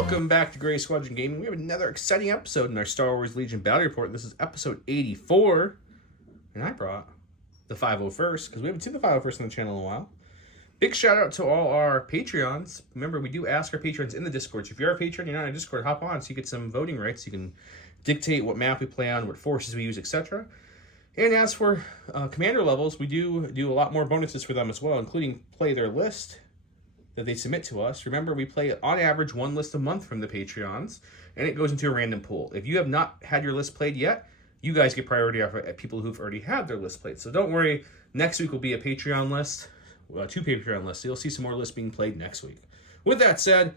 Welcome back to Grey Squadron Gaming. We have another exciting episode in our Star Wars Legion Battle Report. This is episode 84. And I brought the 501st, because we haven't seen the 501st on the channel in a while. Big shout out to all our Patreons. Remember, we do ask our Patrons in the Discord. So if you're a patron, you're not in a Discord, hop on so you get some voting rights. You can dictate what map we play on, what forces we use, etc. And as for commander levels, we do a lot more bonuses for them as well, including play their list that they submit to us. Remember, we play on average one list a month from the Patreons, and it goes into a random pool. If you have not had your list played yet, you guys get priority over at people who've already had their list played. So don't worry, next week will be a Patreon list, 2 Patreon lists. So you'll see some more lists being played next week. With that said,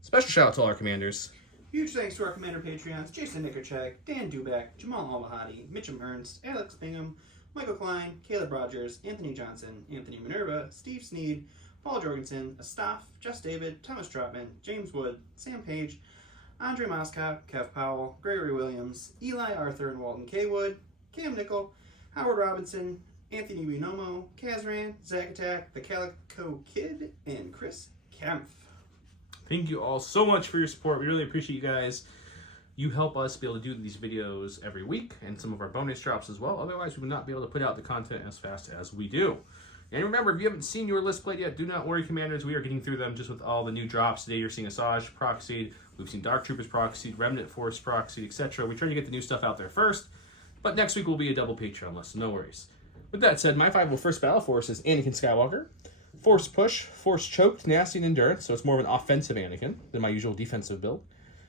special shout out to all our commanders. Huge thanks to our commander Patreons, Jason Nickerchak, Dan Dubak, Jamal Al-Bahadi, Mitchum Ernst, Alex Bingham, Michael Klein, Caleb Rogers, Anthony Johnson, Anthony Minerva, Steve Sneed, Paul Jorgensen, Astaf, Just David, Thomas Trotman, James Wood, Sam Page, Andre Moscott, Kev Powell, Gregory Williams, Eli Arthur and Walton K. Wood, Cam Nickel, Howard Robinson, Anthony Winomo, Kazran, Zach Attack, The Calico Kid, and Chris Kempf. Thank you all so much for your support. We really appreciate you guys. You help us be able to do these videos every week and some of our bonus drops as well. Otherwise, we would not be able to put out the content as fast as we do. And remember, if you haven't seen your list played yet, do not worry, commanders. We are getting through them just with all the new drops. Today, you're seeing Asajj proxied. We've seen Dark Troopers proxied, Remnant Force proxied, etc. We're trying to get the new stuff out there first. But next week will be a double Patreon list, so no worries. With that said, my 501st Battle Force is Anakin Skywalker. Force Push, Force Choked, Nasty, and Endurance, so it's more of an offensive Anakin than my usual defensive build.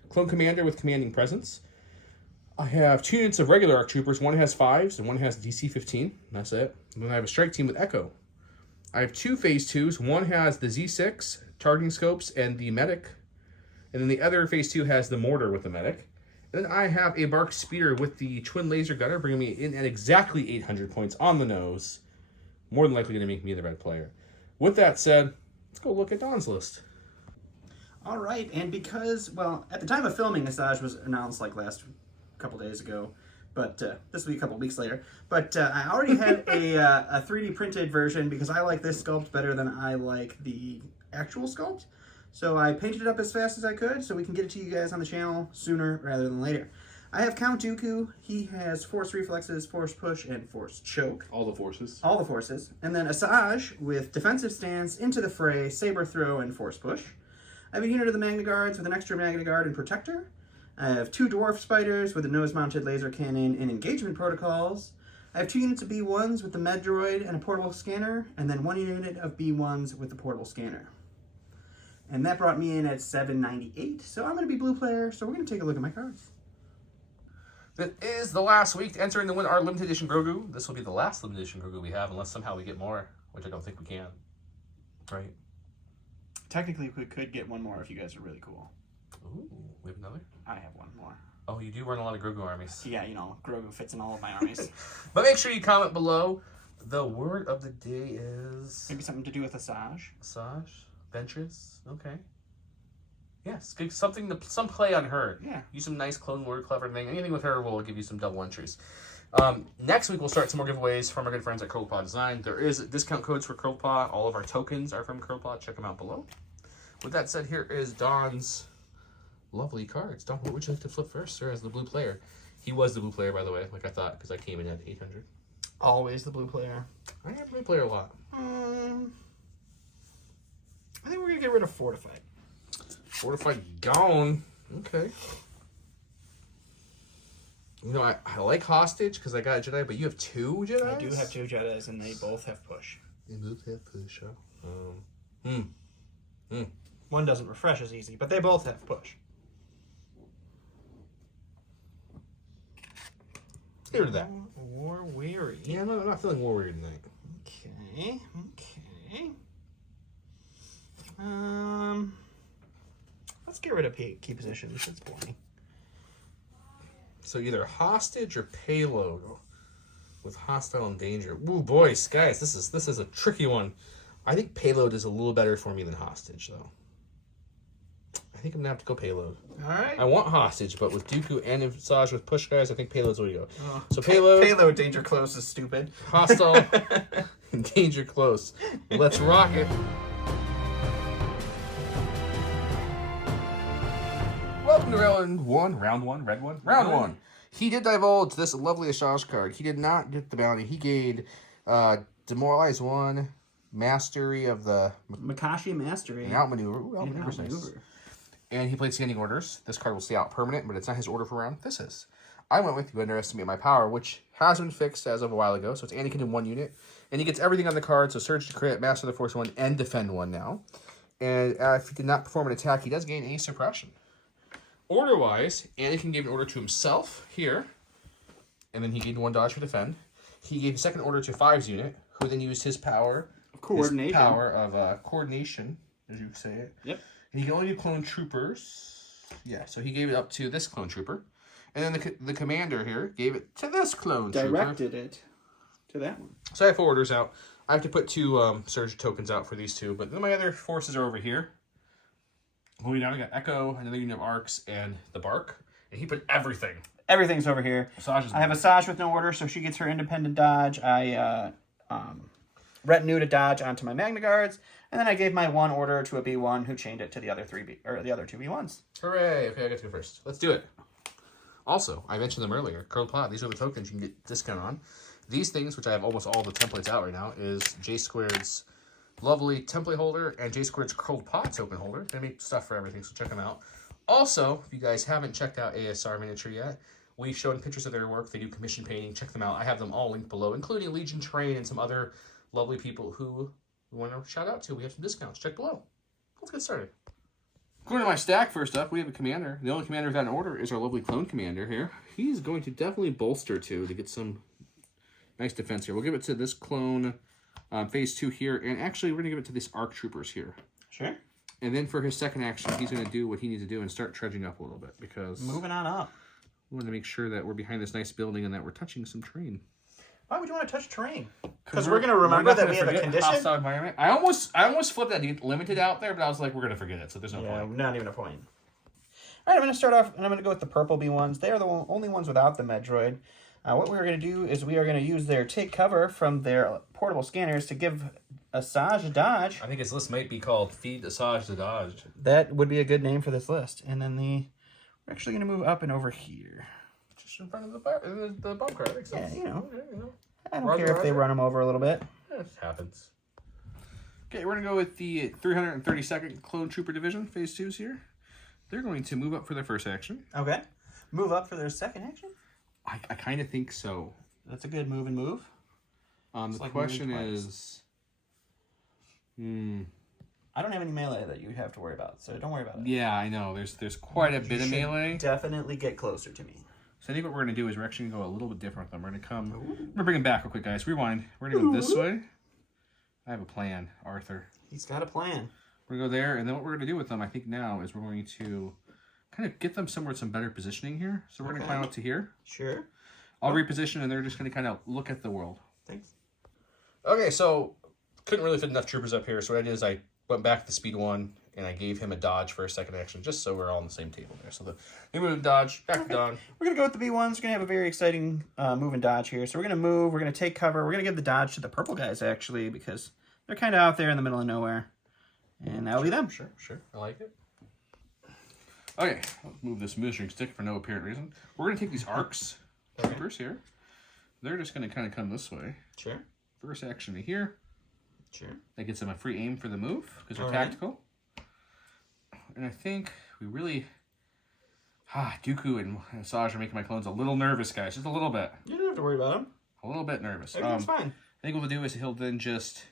Clone Commander with Commanding Presence. I have 2 units of regular ARC Troopers. One has 5s and one has DC 15. That's it. And then I have a Strike Team with Echo. I have 2 Phase 2s. One has the Z6, Targeting Scopes, and the Medic. And then the other Phase 2 has the Mortar with the Medic. And then I have a Bark Speeder with the Twin Laser Gunner, bringing me in at exactly 800 points on the nose. More than likely going to make me the red player. With that said, let's go look at Don's list. All right, and because, well, at the time of filming, Asajj was announced like last couple days ago, but this will be a couple weeks later. But I already had a 3D printed version because I like this sculpt better than I like the actual sculpt. So I painted it up as fast as I could so we can get it to you guys on the channel sooner rather than later. I have Count Dooku. He has Force Reflexes, Force Push, and Force Choke. All the forces. All the forces. And then Asajj with Defensive Stance, Into the Fray, Saber Throw, and Force Push. I have a unit of the Magna Guards with an extra Magna Guard and Protector. I have 2 Dwarf Spiders with a nose-mounted laser cannon and engagement protocols. I have 2 units of B1s with the Med Droid and a portable scanner, and then 1 unit of B1s with the portable scanner. And that brought me in at 798, so I'm going to be blue player, so we're going to take a look at my cards. That is the last week to enter in the win our limited edition Grogu. This will be the last limited edition Grogu we have, unless somehow we get more, which I don't think we can. Right? Technically, we could get one more if you guys are really cool. Ooh, we have another? I have one more. Oh, you do run a lot of Grogu armies. Yeah, you know, Grogu fits in all of my armies. But make sure you comment below. The word of the day is... Maybe something to do with Asajj. Asajj? Ventress? Okay. Yes, give something, some play on her. Yeah. Use some nice clone word, clever thing. Anything with her will give you some double entries. Next week, we'll start some more giveaways from our good friends at Curlpaw Design. There is discount codes for Curlpaw. All of our tokens are from Curlpaw. Check them out below. With that said, here is Don's lovely cards. Don, what would you like to flip first, sir, as the blue player? He was the blue player, by the way, like I thought, because I came in at 800. Always the blue player. I have blue player a lot. I think we're going to get rid of Fortified. Fortified gone. Okay. You know, I like Hostage because I got a Jedi, but you have 2 Jedis? I do have 2 Jedis, and they both have push. They both have push, One doesn't refresh as easy, but they both have push. Let's get rid of that. War Weary. Yeah, no, I'm not feeling war weary tonight. Okay, okay. Let's get rid of key positions. It's boring. So either hostage or payload with hostile and danger. Ooh, boys, guys, this is a tricky one. I think payload is a little better for me than hostage, though. I think I'm gonna have to go payload. All right. I want hostage, but with Dooku and Asajj with push, guys, I think payload's the way to go. So payload. Payload danger close is stupid. Hostile and danger close. Let's rock it. Welcome to round one, red one, round one. He did divulge this lovely Asajj card. He did not get the bounty. He gained Demoralize 1, Mastery of the... Makashi Mastery. And Outmaneuver. Ooh, Outmaneuver's nice. And he played Standing Orders. This card will stay out permanent, but it's not his order for round. This is. I went with You Underestimate My Power, which has been fixed as of a while ago. So it's Anakin in 1 unit. And he gets everything on the card. So Surge to Crit, Master of the Force 1, and Defend 1 now. And if he did not perform an attack, he does gain a suppression. Order-wise, Anakin gave an order to himself here. And then he gained 1 dodge for defend. He gave a second order to 5's unit, who then used his power. Coordination. His power of coordination, as you say it. Yep. And he can only do clone troopers. Yeah, so he gave it up to this clone trooper. And then the commander here gave it to this clone trooper. Directed it to that one. So I have 4 orders out. I have to put 2 surge tokens out for these 2. But then my other forces are over here. Moving down, we got Echo, another unit of Arcs, and the Bark. And he put everything. Everything's over here. I have Asajj with no order, so she gets her independent dodge. I retinue to dodge onto my Magna Guards, and then I gave my 1 order to a B1 who chained it to the other 2 B1s. Hooray! Okay, I get to go first. Let's do it. Also, I mentioned them earlier. Curled Plot. These are the tokens you can get discount on. These things, which I have almost all the templates out right now, is J Squared's lovely template holder and J Squared's Curled Pot token holder. They make stuff for everything, so check them out. Also, if you guys haven't checked out ASR Miniature yet, we've shown pictures of their work. They do commission painting. Check them out. I have them all linked below, including Legion Train and some other lovely people who we want to shout out to. We have some discounts. Check below. Let's get started. According to my stack, first up, we have a commander. The only commander without an order is our lovely clone commander here. He's going to definitely bolster to get some nice defense here. We'll give it to this clone phase 2 here. And actually, we're going to give it to this ARC troopers here. Sure. And then for his second action, he's going to do what he needs to do and start trudging up a little bit. Because moving on up. We want to make sure that we're behind this nice building and that we're touching some terrain. Why would you want to touch terrain? Because we're going to remember that we have a condition? Hostile environment. I almost flipped that to get limited out there, but I was like, we're going to forget it, so there's no point. Not even a point. All right, I'm going to start off, and I'm going to go with the purple B1s. They are the only ones without the Medroid. What we're going to do is we are going to use their take cover from their portable scanners to give Asajj a dodge. I think his list might be called Feed Asajj the Dodge. That would be a good name for this list. And then we're actually going to move up and over here. Just in front of the bunker, I think so. Yeah, you know. Okay, you know. I don't care if they run them over a little bit. It happens. Okay, we're going to go with the 332nd Clone Trooper Division, Phase 2's here. They're going to move up for their first action. Okay. Move up for their second action? I kind of think so. That's a good move and move. The question is... I don't have any melee that you have to worry about, so don't worry about it. Yeah, I know. There's quite a bit of melee. Definitely get closer to me. So I think what we're going to do is we're actually going to go a little bit different with them. We're going to come... I'm going to bring them back real quick, guys. Rewind. We're going to go this way. I have a plan, Arthur. He's got a plan. We're going to go there, and then what we're going to do with them, I think now, is we're going to kind of get them somewhere with some better positioning here. So we're going to climb up to here. Sure. I'll reposition, and they're just going to kind of look at the world. Thanks. Okay, so couldn't really fit enough troopers up here, so what I did is I went back to speed 1, and I gave him a dodge for a second action, just so we're all on the same table there. So they move dodge, back to Don. We're going to go with the B1s. We're going to have a very exciting move and dodge here. So we're going to move, we're going to take cover. We're going to give the dodge to the purple guys, actually, because they're kind of out there in the middle of nowhere. And that'll be them. Sure. I like it. Okay, let's move this measuring stick for no apparent reason. We're going to take these arcs, troopers here. They're just going to kind of come this way. Sure. First action to here. Sure. That gets them a free aim for the move, because they're tactical. And I think we really... Dooku and Asajj are making my clones a little nervous, guys. Just a little bit. You don't have to worry about them. A little bit nervous. Everything's fine. I think what we'll do is he'll then just...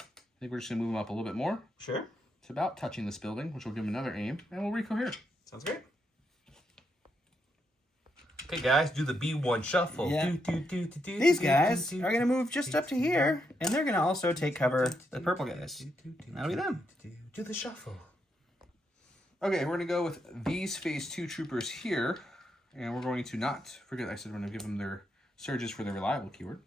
I think we're just going to move him up a little bit more. Sure. It's about touching this building, which will give him another aim, and we'll recohere. Sounds great. Okay, guys, do the B1 shuffle. Yeah. These guys are going to move just up to here, and they're going to also take cover the purple guys. That'll be them. Do the shuffle. Okay, we're going to go with these phase 2 troopers here, and we're going to not forget I said we're going to give them their surges for the reliable keyword.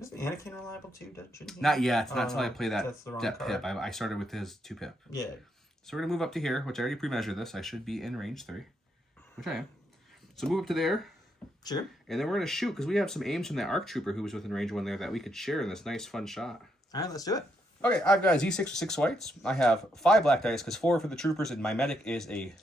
Isn't Anakin reliable too? Not yet. Not until I play that card. pip. I started with his 2 pip. Yeah. So we're going to move up to here, which I already pre-measured this. I should be in range 3, which I am. So move up to there. Sure. And then we're going to shoot, because we have some aims from that ARC Trooper who was within range 1 there that we could share in this nice, fun shot. All right, let's do it. Okay, I've got a Z6 with 6 whites. I have 5 black dice, because 4 for the troopers, and my medic is a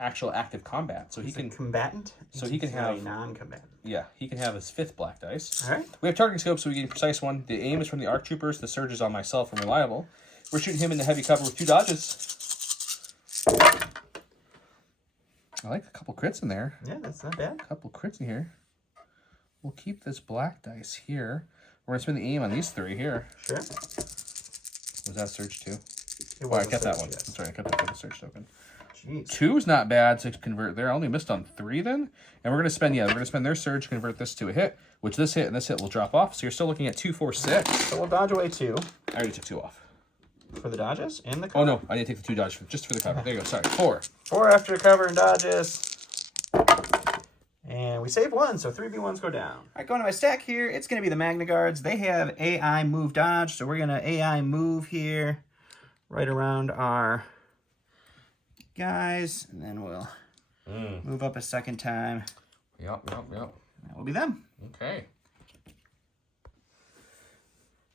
actual active combat. So He's he can a combatant. So he can have a non-combatant. Yeah, he can have his 5th black dice. All right. We have targeting scope, so we get a precise one. The aim is from the ARC troopers. The surge is on myself and reliable. We're shooting him in the heavy cover with 2 dodges. I like a couple crits in there. Yeah, that's not bad. A couple crits in here. We'll keep this black dice here. We're gonna spend the aim on these 3 here. Sure. Was that surge 2? It I kept that surge, one. yes. That's right, I kept that for the surge token. Jeez. 2 is not bad to convert there. I only missed on 3 then. And we're gonna spend their surge to convert this to a hit, which this hit and this hit will drop off. So you're still looking at 2, 4, 6. So we'll dodge away 2 I already took 2 off. for the dodges and the cover. Oh no, I didn't take the 2 dodge just for the cover. There you go. Sorry, 4. 4 after cover and dodges. And we save 1, so 3 B1s go down. All right, going to my stack here, it's going to be the Magna Guards. They have AI move dodge, so we're going to AI move here right around our guys, and then we'll move up a second time. Yep. That will be them. Okay.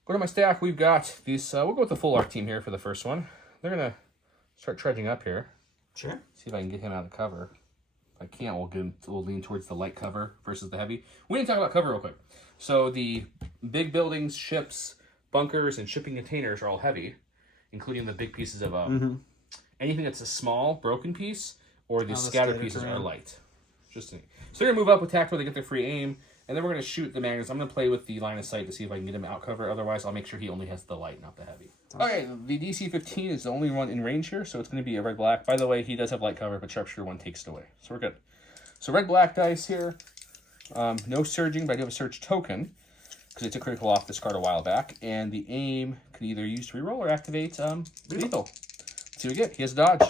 Go to my stack. We've got these. We'll go with the full arc team here for the first one. They're gonna start trudging up here. Sure. See if I can get him out of the cover. If I can't, we'll lean towards the light cover versus the heavy. We need to talk about cover real quick. So the big buildings, ships, bunkers, and shipping containers are all heavy, including the big pieces of anything that's a small broken piece or the scattered pieces are light. Just so they're gonna move up with tactical to get their free aim, and then we're gonna shoot the magnets. I'm gonna play with the line of sight to see if I can get him out cover. Otherwise, I'll make sure he only has the light, not the heavy. Okay, the DC 15 is the only one in range here, so it's gonna be a red black. By the way, he does have light cover, but sharpshooter 1 takes it away, so we're good. So red black dice here. No surging, but I do have a surge token because I took critical off this card a while back, and the aim can either use to reroll or activate lethal. Let's see what we get. He has dodge.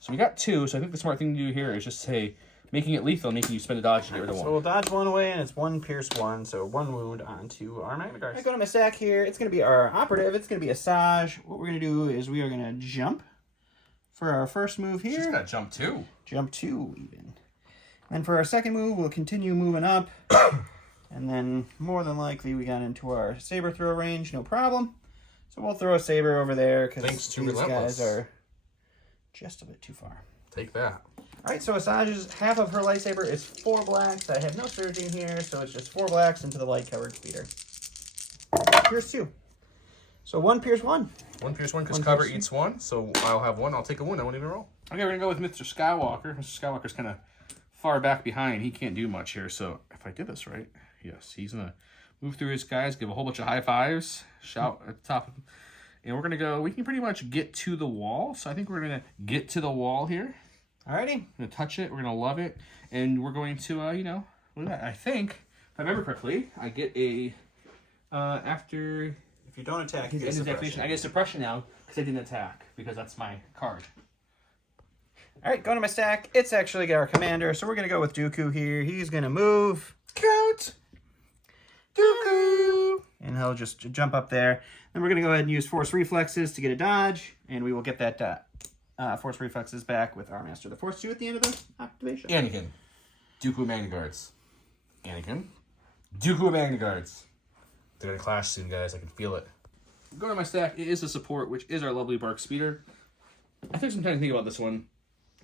So we got 2, so I think the smart thing to do here is just say making it lethal, making you spend a dodge to get rid of 1. So we'll dodge 1 away, and it's 1 pierce 1, so 1 wound onto our Magna Guards. I go to my stack here. It's going to be our operative. It's going to be a Saj. What we're going to do is we are going to jump for our first move here. She's got jump 2. Jump 2 even. And for our second move, we'll continue moving up. And then more than likely we got into our saber throw range, no problem. So we'll throw a saber over there because these guys are just a bit too far. Take that. All right, so Asaj's half of her lightsaber is 4 blacks. I have no surging here, so it's just 4 blacks into the light covered speeder. Pierce 2. So 1 pierce 1. 1 pierce 1 because cover eats 1, so I'll have 1. I'll take a wound. I won't even roll. Okay, we're gonna go with Mr. Skywalker. Mr. Skywalker's kind of far back behind. He can't do much here, so if I did this right, yes, he's gonna move through his guys, give a whole bunch of high fives, shout at the top of them, and we're gonna go. We can pretty much get to the wall, so I think we're gonna get to the wall here. Alrighty. We're gonna touch it. We're gonna love it, and we're going to, look at that. I think, if I remember correctly, I get a after. If you don't attack, you get suppression. I get suppression now because I didn't attack because that's my card. All right, going to my stack. It's actually our commander, so we're gonna go with Dooku here. He's gonna move. Count Dooku, and he'll just jump up there. Then we're gonna go ahead and use Force Reflexes to get a dodge, and we will get that Force Reflexes back with our Master of the Force 2 at the end of the activation. Anakin, Dooku Magna Guards. Anakin, Dooku Magna Guards. They're gonna clash soon, guys. I can feel it. Go to my stack. It is a support, which is our lovely Bark Speeder. I took some time to think about this one.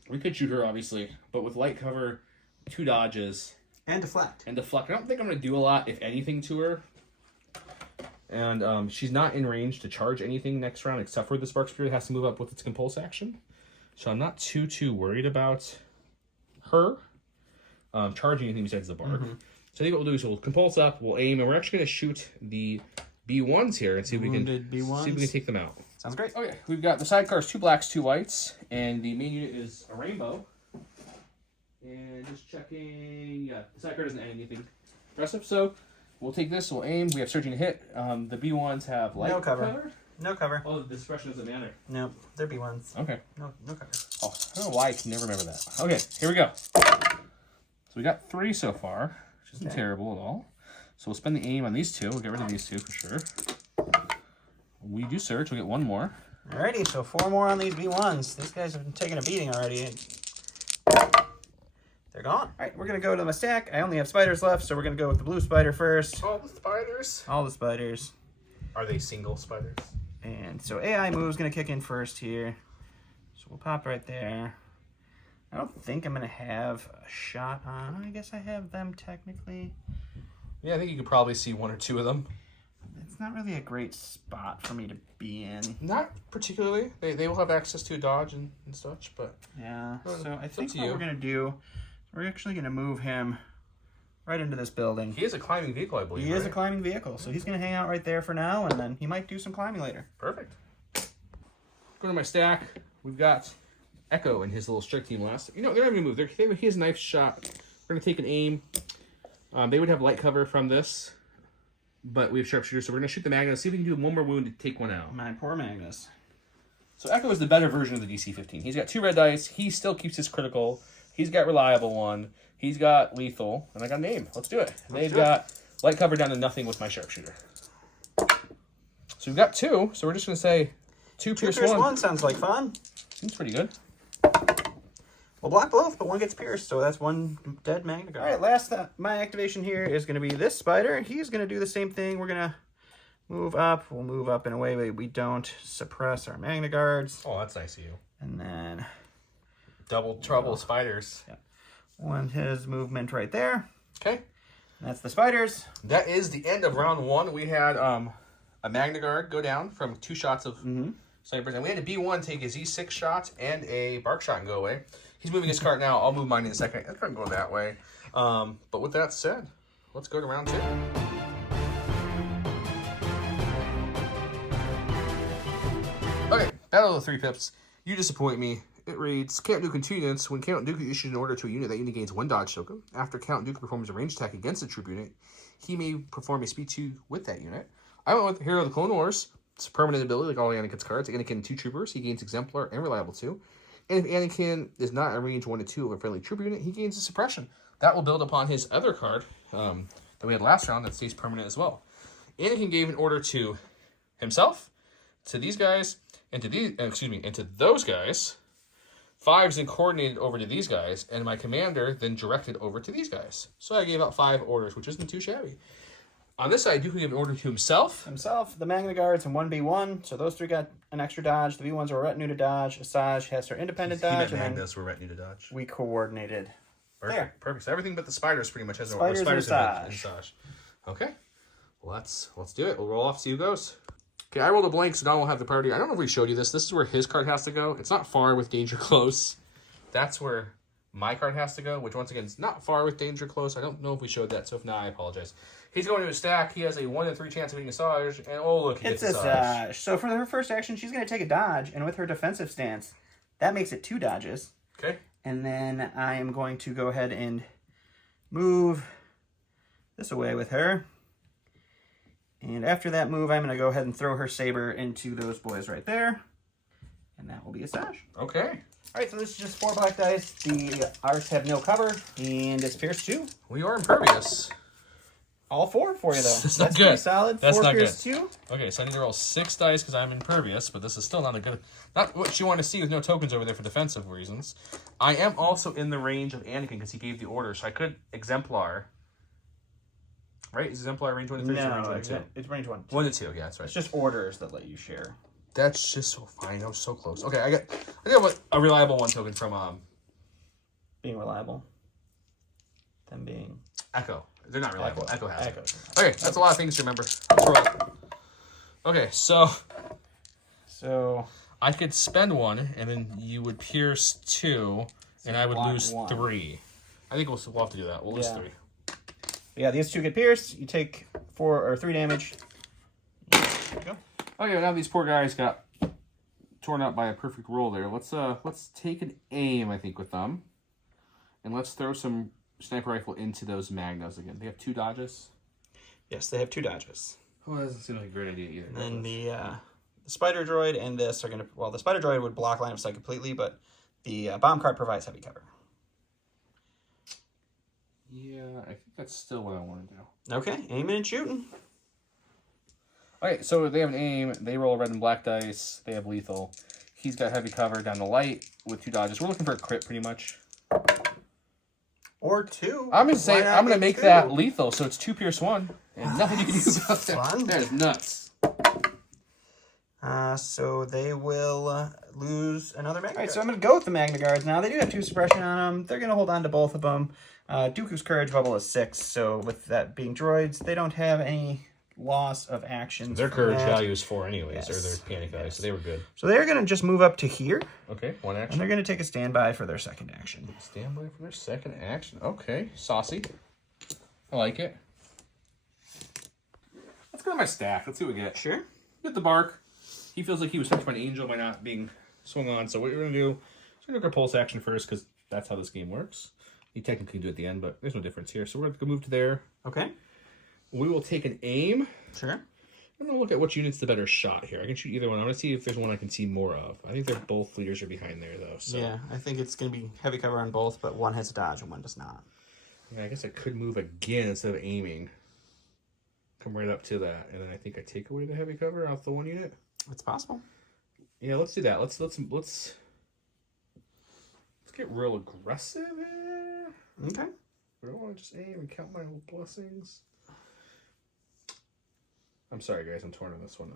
We could shoot her, obviously, but with light cover, 2 dodges. And deflect. I don't think I'm going to do a lot, if anything, to her. And she's not in range to charge anything next round, except for the Spark Spear. It has to move up with its compulse action. So I'm not too worried about her charging anything besides the Bark. So I think what we'll do is we'll compulse up, we'll aim, and we're actually going to shoot the B1s here and see if we can take them out. Sounds great. Okay, we've got the sidecar is 2 blacks, 2 whites, and the main unit is a rainbow. And just checking, yeah, the sidecar doesn't add anything aggressive, so we'll take this, we'll aim, we have surging to hit. The B1s have light cover. No cover. Oh, the suppression doesn't matter. No, they're B1s. Okay. No cover. Oh, I don't know why I can never remember that. Okay, here we go. So we got 3 so far, which isn't terrible at all. So we'll spend the aim on these 2. We'll get rid of these 2 for sure. We do search. We'll get 1 more. Alrighty, so 4 more on these B1s. These guys have been taking a beating already. They're gone. Alright, we're going to go to my stack. I only have spiders left, so we're going to go with the blue spider first. All the spiders. All the spiders. Are they single spiders? And so AI move is going to kick in first here. So we'll pop right there. I don't think I'm going to have a shot on. I guess I have them technically. Yeah, I think you could probably see one or two of them. It's not really a great spot for me to be in. Not particularly. They will have access to a dodge and such, but... Yeah, so I think to what you. we're going to do, we're actually going to move him right into this building. He is a climbing vehicle, I believe, He is a climbing vehicle, so he's going to hang out right there for now, and then he might do some climbing later. Perfect. Go to my stack. We've got Echo and his little strike team last. You know, they're not going to move. He has a knife shot. We're going to take an aim. They would have light cover from this, but we have sharpshooters, so we're going to shoot the Magnus, see if we can do one more wound to take one out. My poor Magnus. So Echo is the better version of the DC-15. He's got 2 red dice. He still keeps his critical. He's got reliable 1. He's got lethal. And I got an aim. Let's do it. They've got light cover down to nothing with my sharpshooter. So we've got 2. So we're just going to say 2 pierce 1. Sounds like fun. Seems pretty good. We'll block both, but one gets pierced, so that's 1 dead Magna Guard. All right, last my activation here is going to be this spider. He's going to do the same thing. We're going to move up. We'll move up in a way we don't suppress our Magna Guards. Oh, that's nice of you. And then... Double trouble spiders. Yeah. One his movement right there. Okay. That's the spiders. That is the end of round 1. We had a Magna Guard go down from 2 shots of snipers. And we had a B1 take his E6 shot and a bark shot and go away. He's moving his cart now. I'll move mine in a second. It's going to go that way. But with that said, let's go to round 2. Okay, Battle of the 3 Pips. You disappoint me. It reads, Count Dooku 2 units. When Count Dooku issues an order to a unit, that unit gains 1 dodge token. After Count Dooku performs a ranged attack against a troop unit, he may perform a speed 2 with that unit. I went with Hero of the Clone Wars. It's a permanent ability like all Anakin's cards. Anakin 2 troopers. He gains Exemplar and Reliable 2. And if Anakin is not in range 1 to 2 of a friendly troop unit, he gains a suppression. That will build upon his other card that we had last round that stays permanent as well. Anakin gave an order to himself, to these guys, and to these, and to those guys. 5's then coordinated over to these guys, and my commander then directed over to these guys. So I gave out 5 orders, which isn't too shabby. On this side, Dooku gave an order to himself. The Magna Guards, and 1 B1. So those 3 got an extra dodge. The B1s are retinue to dodge. Asajj has her independent dodge. He meant Magnus were retinue to dodge. We coordinated. Perfect. There. Perfect. So everything but the spiders pretty much has Spiders and Asajj. Okay. Well, let's do it. We'll roll off, see who goes. Okay, I rolled a blank, so now we'll have the priority. I don't know if we showed you this. This is where his card has to go. It's not far with danger close. That's where my card has to go, which once again is not far with danger close. I don't know if we showed that, so if not, I apologize. He's going to his stack. He has a 1 in 3 chance of hitting Asajj, and oh look, he gets Asajj. So for her first action, she's going to take a dodge, and with her defensive stance, that makes it 2 dodges. Okay. And then I am going to go ahead and move this away with her. And after that move, I'm going to go ahead and throw her saber into those boys right there. And that will be Asajj. Okay. All right, so this is just 4 black dice. The arcs have no cover, and it's pierce 2. We are impervious. All 4 for you, though. That's not pretty good. solid. That's 4 not pierce good. 2. Okay, so I need to roll 6 dice because I'm impervious, but this is still not a good... Not what you want to see with no tokens over there for defensive reasons. I am also in the range of Anakin because he gave the order, so I could Exemplar. Right? Is Exemplar range 1 to 3? No, range 1 to 2? it's range 1 to 2. 1 to 2, yeah, that's right. It's just orders that let you share. That's just so fine. I was so close. Okay, I got a reliable 1 token from Being reliable. Them being... Echo. They're not reliable. Echo has it. Echo. Okay, that's a lot of things to remember. Let's roll it. Okay, so I could spend 1, and then you would pierce 2, and I would lose 3. I think we'll have to do that. We'll lose 3. Yeah, these 2 get pierced. You take 4 or 3 damage. There you go. Okay, now these poor guys got torn up by a perfect roll there. Let's take an aim, I think, with them, and let's throw some sniper rifle into those Magnas again. They have 2 dodges. Yes, they have 2 dodges. Oh, that doesn't seem like a great idea either. And the spider droid and this are going to... Well, the spider droid would block line of sight completely, but the bomb cart provides heavy cover. Yeah, I think that's still what I want to do. Okay, aiming and shooting. Okay, so they have an aim. They roll red and black dice. They have lethal. He's got heavy cover down the light with 2 dodges. We're looking for a crit pretty much. Or 2. I'm going to say, I'm going to make that lethal, so it's 2 pierce 1. And nothing you can do about that. Fun. That is nuts. So they will lose another Magna Guard. All right, so I'm going to go with the Magna Guards now. They do have 2 suppression on them. They're going to hold on to both of them. Dooku's Courage bubble is 6, so with that being droids, they don't have any loss of actions. Their Courage value is 4 anyways, or their Panic value, so they were good. So they're going to just move up to here. Okay, 1 action. And they're going to take a standby for their second action. Standby for their second action. Okay, saucy. I like it. Let's go to my stack. Let's see what we get. Sure. Get the bark. He feels like he was touched by an angel by not being swung on. So what we're going to do is we're going to go pulse action first because that's how this game works. You technically do it at the end, but there's no difference here. So we're going to move to there. Okay. We will take an aim. Sure. I'm going to look at which unit's the better shot here. I can shoot either one. I'm going to see if there's one I can see more of. I think they're both leaders are behind there, though. So. Yeah, I think it's going to be heavy cover on both, but one has a dodge and one does not. Yeah, I guess I could move again instead of aiming. Come right up to that, and then I think I take away the heavy cover off the one unit. It's possible. Yeah, let's do that. Let's get real aggressive here. Okay. I don't want to just aim and count my blessings. I'm sorry, guys. I'm torn on this one.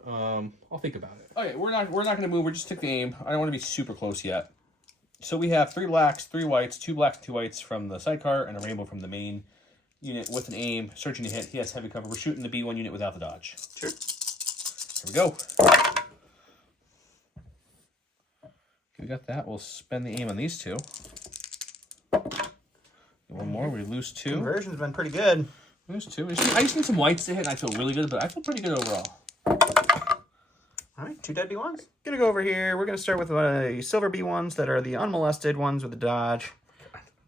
I'll think about it. Okay, we're not going to move. We're just took the aim. I don't want to be super close yet. So we have 3 blacks, 3 whites, 2 blacks, 2 whites from the sidecar, and a rainbow from the main unit with an aim, searching to hit. He has heavy cover. We're shooting the B1 unit without the dodge. Sure. Here we go. Okay, we got that. We'll spend the aim on these 2. One more. We lose 2. Conversion's been pretty good. Lose 2. I just need some whites to hit, and I feel really good, but I feel pretty good overall. All right, 2 dead B1s. Gonna go over here. We're gonna start with silver B1s that are the unmolested ones with the dodge.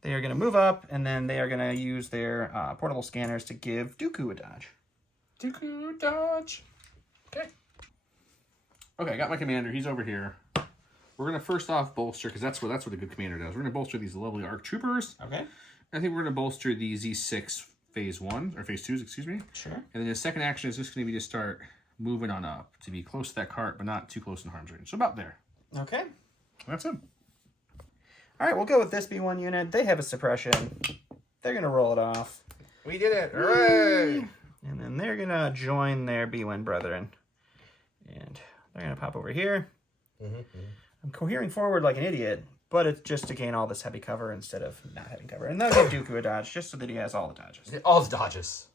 They are gonna move up, and then they are gonna use their portable scanners to give Dooku a dodge. Dooku dodge. Okay. Okay, I got my commander. He's over here. We're gonna first off bolster because that's what a good commander does. We're gonna bolster these lovely ARC troopers. Okay. I think we're gonna bolster the Z6 phase 1 or phase 2s, excuse me. Sure. And then the second action is just gonna be to start moving on up to be close to that cart, but not too close in harm's range. So about there. Okay. That's it. All right, we'll go with this B1 unit. They have a suppression. They're gonna roll it off. We did it! Hooray! And then they're gonna join their B1 brethren, and they're gonna pop over here. I'm cohering forward like an idiot, but it's just to gain all this heavy cover instead of not having cover. And they'll give Dooku a dodge just so that he has all the dodges. All the dodges.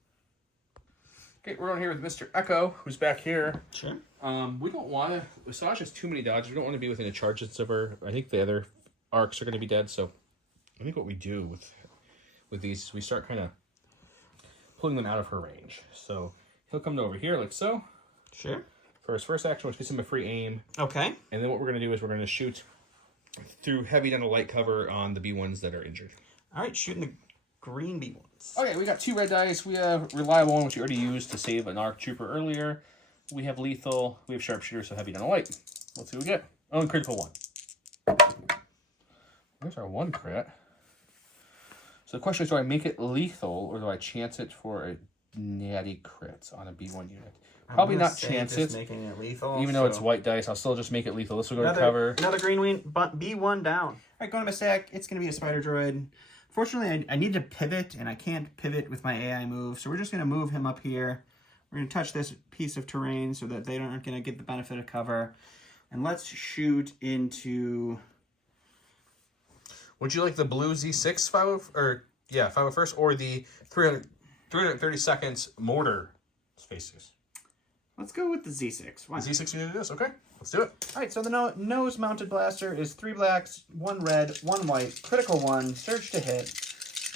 Okay, we're on here with Mr. Echo, who's back here. Sure. We don't want to... Asajj has too many dodges. We don't want to be within a charge distance of her. I think the other arcs are going to be dead, so... I think what we do with these is we start kind of pulling them out of her range. So, he'll come over here like so. Sure. For his first action, which gives him a free aim. Okay. And then what we're going to do is we're going to shoot through heavy down to light cover on the B1s that are injured. All right, shooting the green B1s. Okay, we got 2 red dice. We have reliable one, which we already used to save an ARC trooper earlier. We have lethal. We have sharpshooter, so heavy down to light. Let's see what we get. Oh, and critical 1. There's our 1 crit. So the question is, do I make it lethal, or do I chance it for a natty crit on a B1 unit? Probably not chance it. Making it lethal, even though it's white dice, I'll still just make it lethal. This will go to cover. Another green B1 down. All right, going to my stack. It's going to be a spider droid. Fortunately, I need to pivot, and I can't pivot with my AI move, so we're just going to move him up here. We're going to touch this piece of terrain so that they aren't going to get the benefit of cover. And let's shoot into... Would you like the blue Z6 501st, or the 330 seconds mortar spaces? Let's go with the Z6. Why not? Z6 unit it is. Okay, let's do it. All right, so the nose mounted blaster is 3 blacks, 1 red, 1 white, critical 1, surge to hit,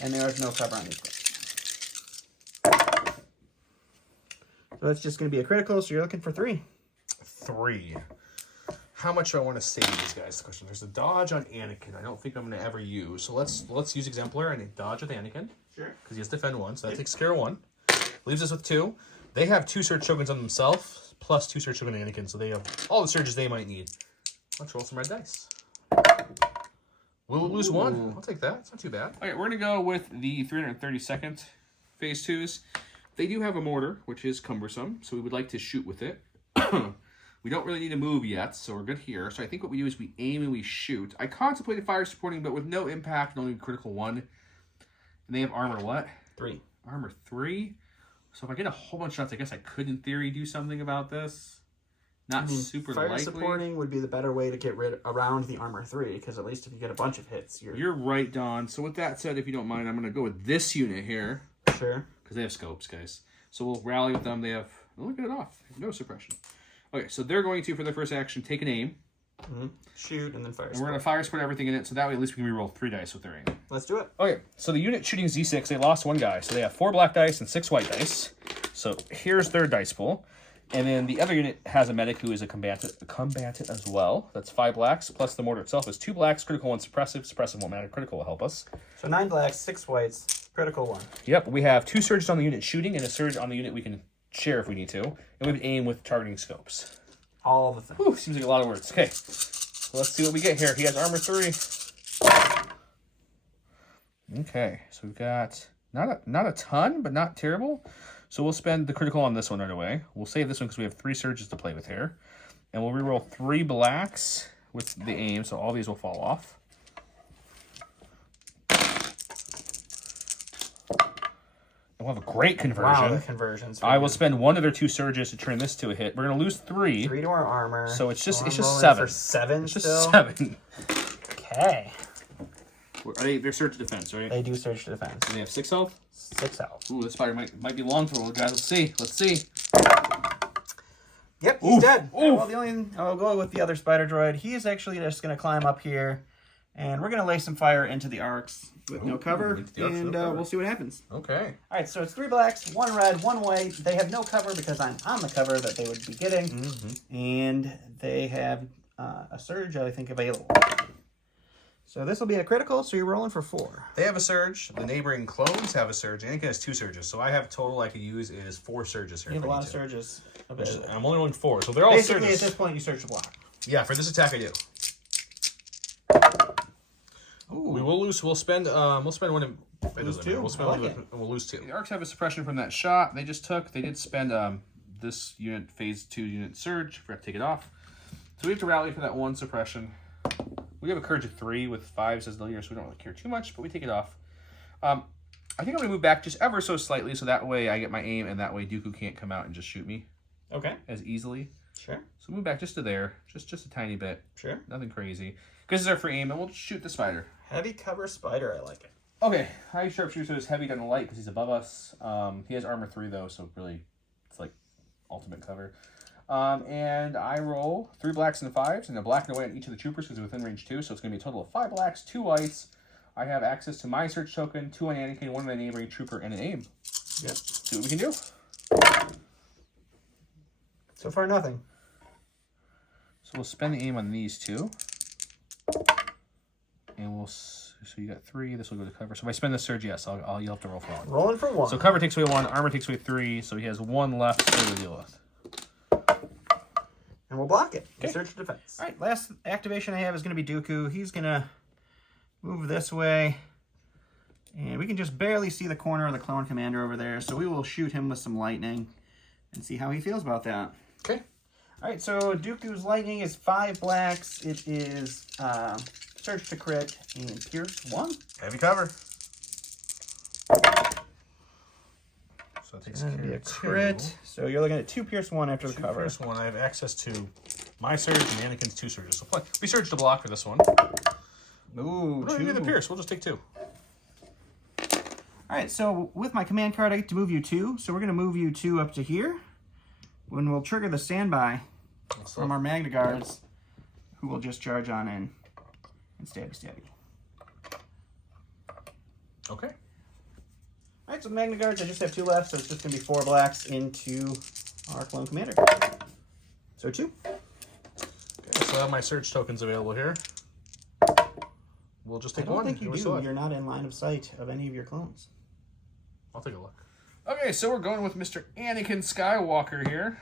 and there is no cover on these clips. So that's just going to be a critical, so you're looking for 3. 3. How much do I want to save these guys? The question. There's a dodge on Anakin. I don't think I'm going to ever use. So let's use Exemplar and dodge with Anakin. Sure. Because he has defend 1, so that takes care of 1. Leaves us with 2. They have 2 Surge Tokens on themselves, plus 2 Surge Tokens on Anakin, so they have all the surges they might need. Let's roll some red dice. We'll lose 1. I'll take that. It's not too bad. Okay, we're going to go with the 332nd Phase 2s. They do have a mortar, which is cumbersome, so we would like to shoot with it. We don't really need to move yet, so we're good here. So I think what we do is we aim and we shoot. I contemplated fire supporting, but with no impact and only critical 1. And they have armor what? 3. Armor 3? So if I get a whole bunch of shots, I guess I could, in theory, do something about this. Not super fire likely. supporting would be the better way to get rid around the armor 3, because at least if you get a bunch of hits, You're right, Don. So with that said, if you don't mind, I'm going to go with this unit here. Sure. Because they have scopes, guys. So we'll rally with them. They have... Oh, look at it off. No suppression. Okay, so they're going to, for their first action, take an aim. Shoot, and then fire. And we're going to fire support everything in it, so that way at least we can reroll 3 dice with their aim. Let's do it. Okay, so the unit shooting Z6, they lost 1 guy. So they have 4 black dice and 6 white dice. So here's their dice pool. And then the other unit has a medic who is a combatant as well. That's 5 blacks, plus the mortar itself is 2 blacks, critical 1 suppressive. Suppressive won't matter, critical will help us. So 9 blacks, 6 whites, critical 1. Yep, we have 2 surges on the unit shooting and a surge on the unit we can share if we need to. And we have aim with targeting scopes. All the things. Whew, seems like a lot of words. Okay, so let's see what we get here. He has armor 3. Okay, so we've got not a ton, but not terrible. So we'll spend the critical on this one right away. We'll save this one because we have 3 surges to play with here. And we'll reroll 3 blacks with the aim, so all these will fall off. And we'll have a great conversion. Wow, the conversions. I will spend 1 of their 2 surges to turn this to a hit. We're going to lose 3. 3 to our armor. So it's just 7. For 7 It's still? just 7. Okay. They're surge defense, right? They do surge to defense. And they have 6 health? 6 health. Ooh, this spider might be long for a guys. Let's see. Let's see. Yep, he's dead. Oof. Well, the only I'll go with the other spider droid. He is actually just going to climb up here, and we're going to lay some fire into the arcs with no cover, and we'll see what happens. Okay. All right, so it's 3 blacks, 1 red, 1 white. They have no cover because I'm on the cover that they would be getting, and they have a surge, I think, available. So this will be a critical, so you're rolling for 4. They have a surge. The neighboring clones have a surge. Anakin has 2 surges. So I have total I could use is 4 surges here. You have a lot of surges available. I'm only rolling 4, so they're all Basically, surges. at this point, you search the block. Yeah, for this attack I do. Ooh. We will lose. We'll spend 1. It doesn't matter. We'll spend 1, and we'll lose 2. The arcs have a suppression from that shot they just took. They did spend this unit phase 2 unit surge. Forgot to take it off. So we have to rally for that 1 suppression. We have a courage of 3 with 5s as the leader, so we don't really care too much, but we take it off. I think I'm going to move back just ever so slightly, so that way I get my aim, and that way Dooku can't come out and just shoot me. Okay. As easily. Sure. So move back just to there, just a tiny bit. Sure. Nothing crazy. Because this is our free aim, and we'll shoot the spider. Heavy cover spider, I like it. Okay, high sharpshooter is heavy down the light because he's above us. He has armor 3 though, so really, it's like ultimate cover. And I roll 3 blacks and 5s, and a black and a white on each of the troopers because they're within range 2, so it's going to be a total of 5 blacks, 2 whites. I have access to my search token, 2 on Anakin, 1 on the neighboring trooper, and an aim. Yep. See what we can do. So far, nothing. So we'll spend the aim on these 2. And we'll... So you got 3, this will go to cover. So if I spend the surge, yes, you'll have to roll for 1. Rolling for 1. So cover takes away 1, armor takes away 3, so he has 1 left to deal with. And we'll block it. Okay. Search defense. All right, last activation I have is going to be Dooku. He's going to move this way. And we can just barely see the corner of the clone commander over there. So we will shoot him with some lightning and see how he feels about that. Okay. All right, so Dooku's lightning is 5 blacks. It is search to crit and pierce 1. Heavy cover. So it takes That'll care be a of 2. crit. So you're looking at 2 pierce 1 after the 2 cover. pierce 1. I have access to my surge and Anakin's 2 surges. So we surge to block for this one. Ooh, We don't need the pierce. We'll just take 2. All right, so with my command card, I get to move you 2. So we're going to move you 2 up to here. When we'll trigger the standby from our Magna Guards, who will just charge on in and stabby. Okay. All right, so the Magna Guards, I just have 2 left, so it's just going to be 4 blacks into our clone commander. So 2. Okay, so I have my surge tokens available here. We'll just take 1. I don't think you do. You're not in line of sight of any of your clones. I'll take a look. Okay, so we're going with Mr. Anakin Skywalker here.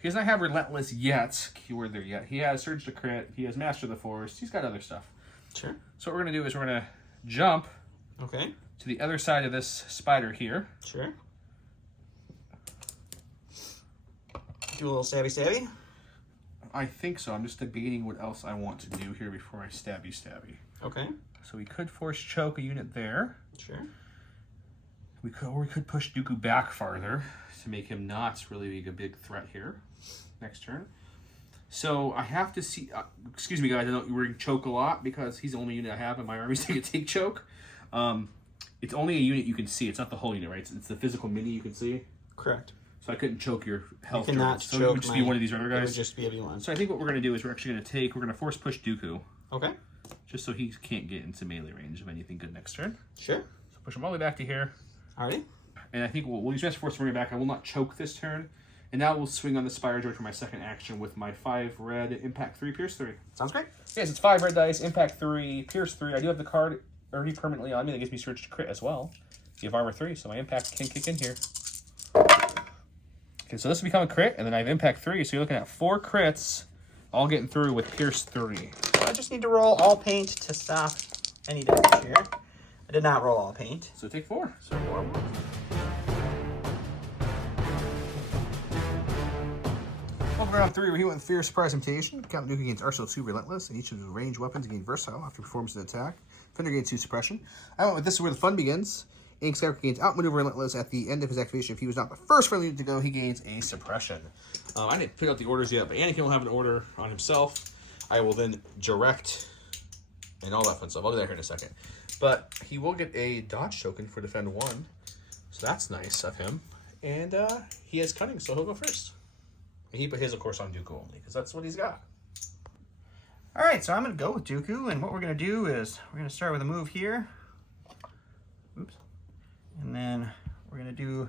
He does not have Relentless yet. Keyword there yet. He has Surge to Crit. He has Master of the Force. He's got other stuff. Sure. So what we're going to do is we're going to jump Okay. to the other side of this spider here. Sure. Do a little stabby. I think so. I'm just debating what else I want to do here before I stabby. Okay. So we could force choke a unit there. Sure. We could push Dooku back farther to make him not really a big threat here. Next turn. So I have to see. Excuse me, guys. I know we're going to choke a lot because he's the only unit I have in my army to take choke. It's only a unit you can see. It's not the whole unit, right? It's the physical mini you can see. Correct. So I couldn't choke your health. You cannot so choke it would just be one of these other guys. It would just be a V1. So I think what we're going to do is we're actually going to take. We're going to force push Dooku. Okay. Just so he can't get into melee range of anything good next turn. Sure. So push him all the way back to here. Alrighty. And I think we'll use Master Force to bring it back. I will not choke this turn. And now we'll swing on the Spire Droid for my second action with my 5 red, Impact 3, Pierce 3. Sounds great. Yes, it's 5 red dice, Impact 3, Pierce 3. I do have the card already permanently on me that gives me Surge to Crit as well. You have Armor 3, so my Impact can kick in here. Okay, so this will become a crit, and then I have Impact 3, so you're looking at 4 crits, all getting through with Pierce 3. I just need to roll all paint to stop any damage here. I did not roll all paint. So take 4. So 4 more. Welcome to round 3. We're here with Fierce Surprise Imitation. Count Dooku gains Arsenal 2 Relentless, and each of his ranged weapons gain Versatile after performance an attack. Fender gains 2 Suppression. I went with This Is Where the Fun Begins. Ink Skywalker gains Outmaneuver Relentless at the end of his activation. If he was not the first friendly unit to go, he gains a Suppression. I didn't put out the orders yet, but Anakin will have an order on himself. I will then direct and all that fun stuff. I'll do that here in a second. But he will get a dodge token for Defend 1, so that's nice of him. And he has Cunning, so he'll go first. He put his, of course, on Dooku only, because that's what he's got. All right, so I'm going to go with Dooku, and what we're going to do is we're going to start with a move here. Oops. And then we're going to do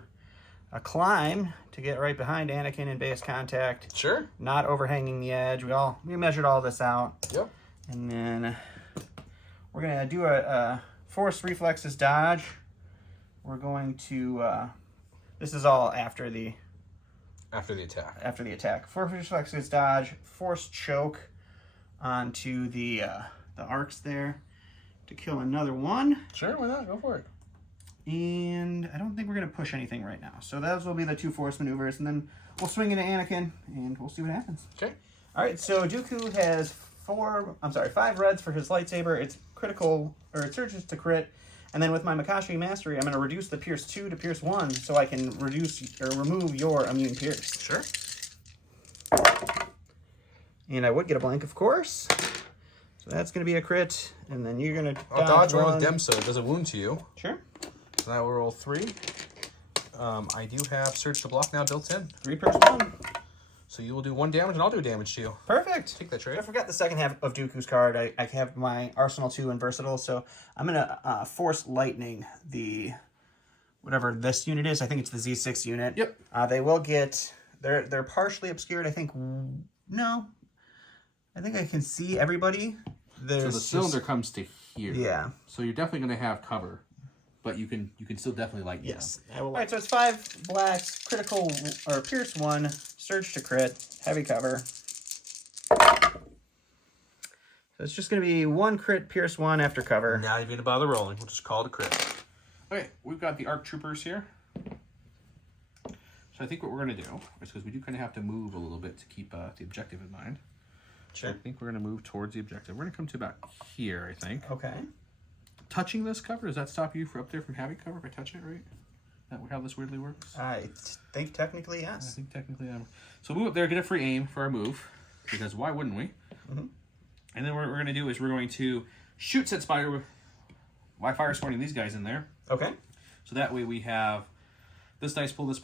a climb to get right behind Anakin in base contact. Sure. Not overhanging the edge. We measured all this out. Yep. And then we're going to do a Force Reflexes dodge. We're going to... this is all after the... After the attack. After the attack. Force Reflexes dodge, Force Choke onto the arcs there to kill another one. Sure, why not? Go for it. And I don't think we're going to push anything right now. So those will be the 2 Force maneuvers, and then we'll swing into Anakin, and we'll see what happens. Okay. All right, so Dooku has 5 reds for his lightsaber. It's critical, or it surges to crit. And then with my Makashi Mastery, I'm going to reduce the Pierce 2 to Pierce 1 so I can reduce or remove your immune pierce. Sure. And I would get a blank, of course. So that's going to be a crit. And then you're going to I'll dodge one with them so it does a wound to you. Sure. So now we'll roll 3. I do have Surge to Block now built in. 3 Pierce 1. So you will do 1 damage and I'll do damage to you. Perfect. Take that trade. I forgot the second half of Dooku's card. I have my Arsenal 2 and Versatile, so I'm going to Force Lightning the... whatever this unit is. I think it's the Z6 unit. Yep. They will get... They're partially obscured. I think... No. I think I can see everybody. So the cylinder comes to here. Yeah. So you're definitely going to have cover. But you can still definitely lighten Yes. them. All right, so it's 5 blacks, critical, or Pierce 1, Surge to crit, heavy cover. So it's just going to be 1 crit, Pierce 1 after cover. Not even to bother rolling. We'll just call it a crit. Okay, we've got the ARC Troopers here. So I think what we're going to do is, because we do kind of have to move a little bit to keep the objective in mind. Sure. So I think we're going to move towards the objective. We're going to come to about here, I think. Okay. Touching this cover, does that stop you up there from having cover if I touch it, right? Is that how this weirdly works? I think technically, I yes. think technically I'm... So we'll move up there, get a free aim for our move, because why wouldn't we? Mm-hmm. And then what we're going to do is we're going to shoot said spider by fire swarming these guys in there. Okay. So that way we have this dice pull, and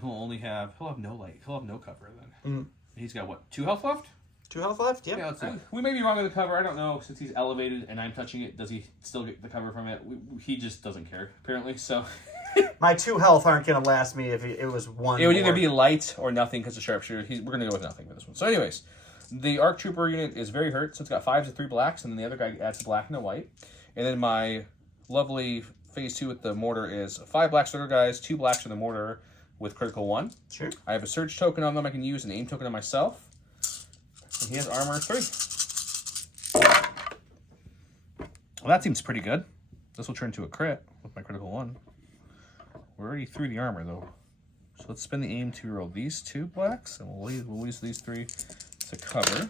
he'll have no light. He'll have no cover then. Mm-hmm. He's got what, 2 health left? 2 health left? Yep. Yeah, let's see. We may be wrong with the cover. I don't know. Since he's elevated and I'm touching it, does he still get the cover from it? He just doesn't care, apparently. So My 2 health aren't going to last me if it was 1 it would more. either be light or nothing because the sharpshooter. We're going to go with nothing for this one. So anyways, the ARC Trooper unit is very hurt. So it's got 5s and 3 blacks, and then the other guy adds a black and a white. And then my lovely phase 2 with the mortar is 5 blacks for the guys, 2 blacks for the mortar with critical 1. Sure. I have a surge token on them I can use, an aim token on myself. And he has armor 3. Well, that seems pretty good. This will turn to a crit with my critical 1. We're already through the armor, though. So let's spend the aim to roll these 2 blacks, and we'll use these 3 to cover.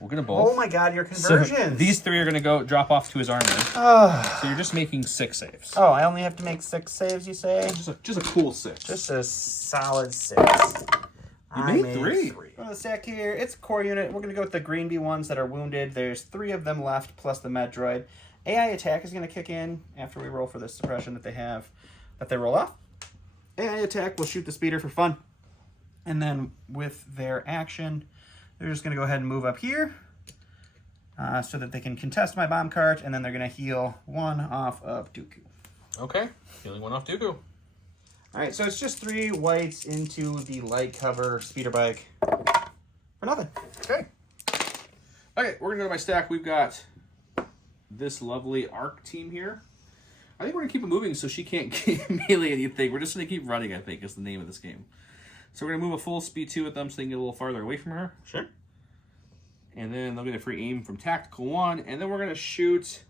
We'll get them both. Oh my god, your conversions! So these 3 are going to drop off to his armor. Oh. So you're just making 6 saves. Oh, I only have to make 6 saves, you say? Just a cool 6. Just a solid 6. You made three. On the stack here, it's core unit. We're going to go with the green bee ones that are wounded. There's 3 of them left, plus the med droid. AI attack is going to kick in after we roll for the suppression that they have, that they roll off. AI attack will shoot the speeder for fun. And then with their action, they're just going to go ahead and move up here so that they can contest my bomb cart, and then they're going to heal 1 off of Dooku. Okay, healing 1 off Dooku. All right, so it's just 3 whites into the light cover speeder bike for nothing. Okay. Okay, we're going to go to my stack. We've got this lovely ARC team here. I think we're going to keep it moving so she can't melee anything. We're just going to keep running, I think, is the name of this game. So we're going to move a full speed 2 with them so they can get a little farther away from her. Sure. And then they'll get a free aim from Tactical 1. And then we're going to shoot...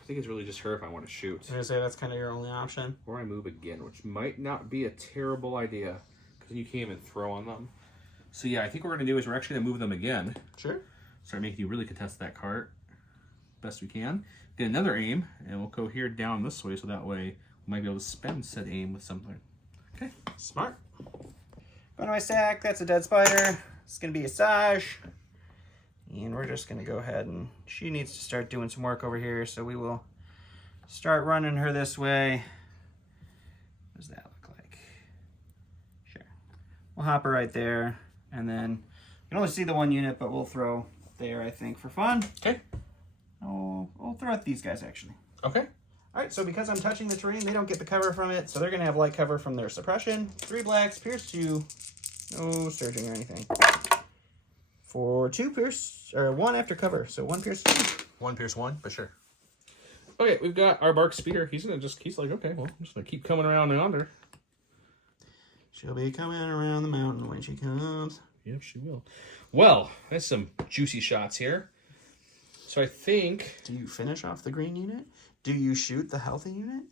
I think it's really just her if I want to shoot. I'm going to say that's kind of your only option. Or I move again, which might not be a terrible idea. Because you can't even throw on them. So yeah, I think what we're going to do is we're actually going to move them again. Sure. Start making you really contest that cart best we can. Get another aim, and we'll go here down this way, so that way we might be able to spend said aim with something. Okay. Smart. Go to my stack. That's a dead spider. It's going to be a Saj. And we're just going to go ahead and... She needs to start doing some work over here, so we will start running her this way. What does that look like? Sure. We'll hop her right there, and then... You can only see the 1 unit, but we'll throw there, I think, for fun. Okay. We'll throw at these guys, actually. Okay. All right, so because I'm touching the terrain, they don't get the cover from it, so they're going to have light cover from their suppression. 3 blacks, pierce 2, no surging or anything. For 2 pierce, or 1 after cover, so 1 pierce 2. 1 pierce 1, but sure. Okay, we've got our Bark Speeder. He's like, okay, well, I'm just gonna keep coming around yonder. She'll be coming around the mountain when she comes. Yep, she will. Well, that's some juicy shots here. So I think... Do you finish off the green unit? Do you shoot the healthy unit?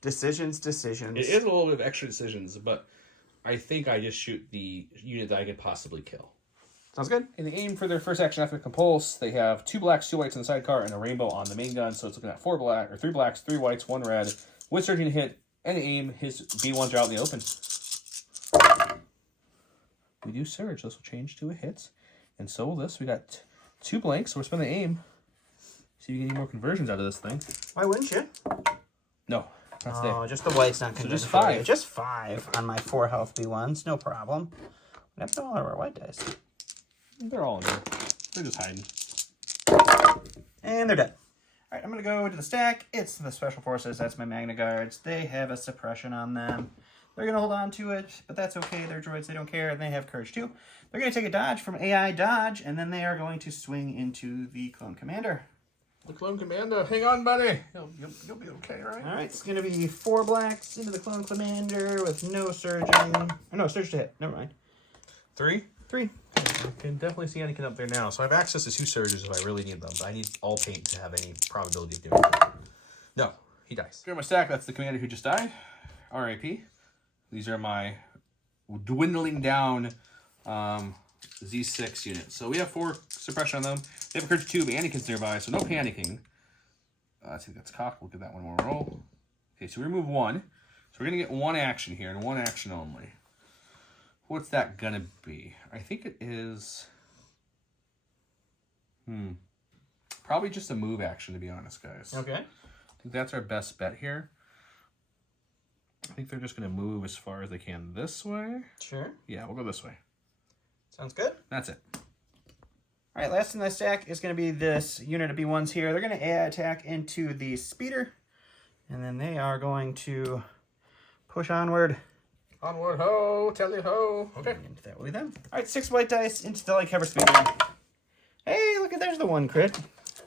Decisions. It is a little bit of extra decisions, but I think I just shoot the unit that I could possibly kill. Sounds good. In the aim for their first action after Compulse, they have 2 blacks, 2 whites in the sidecar, and a rainbow on the main gun. So it's looking at 3 blacks, 3 whites, 1 red. With surging to hit and aim, his B1s are out in the open. We do surge. This will change to a hit. And so will this. We got 2 blanks, so we're spending the aim. See if you get any more conversions out of this thing. Why wouldn't you? No. Not today. Oh, just the white's not So converted. just 5. Just 5 on my 4 health B1s. No problem. What happened to all of our white dice? They're all in there. They're just hiding. And they're dead. All right, I'm going to go to the stack. It's the Special Forces. That's my Magna Guards. They have a suppression on them. They're going to hold on to it, but that's okay. They're droids. They don't care, and they have courage too. They're going to take a dodge from AI dodge, and then they are going to swing into the Clone Commander. The Clone Commander. Hang on, buddy. You'll be okay, right? All right, it's going to be 4 blacks into the Clone Commander with no surging. Oh, no, surge to hit. Never mind. 3? 3. I can definitely see Anakin up there now. So I have access to 2 surges if I really need them, but I need all paint to have any probability of doing it. No, he dies. Here my stack. That's the commander who just died. R.I.P. These are my dwindling down Z6 units. So we have 4 suppression on them. They have a courage 2, but Anakin's nearby, so no panicking. I think that's cocked. We'll get that one more roll. Okay, so we remove 1. So we're going to get 1 action here, and 1 action only. What's that going to be? I think it is... Probably just a move action, to be honest, guys. Okay. I think that's our best bet here. I think they're just going to move as far as they can this way. Sure. Yeah, we'll go this way. Sounds good. That's it. All right, last in the stack is going to be this unit of B1s here. They're going to AI attack into the speeder, and then they are going to push onward. Onward, ho, tally ho. Okay. And that will be them. All right, 6 white dice into the light cover speeder. Hey, look at, there's the 1 crit.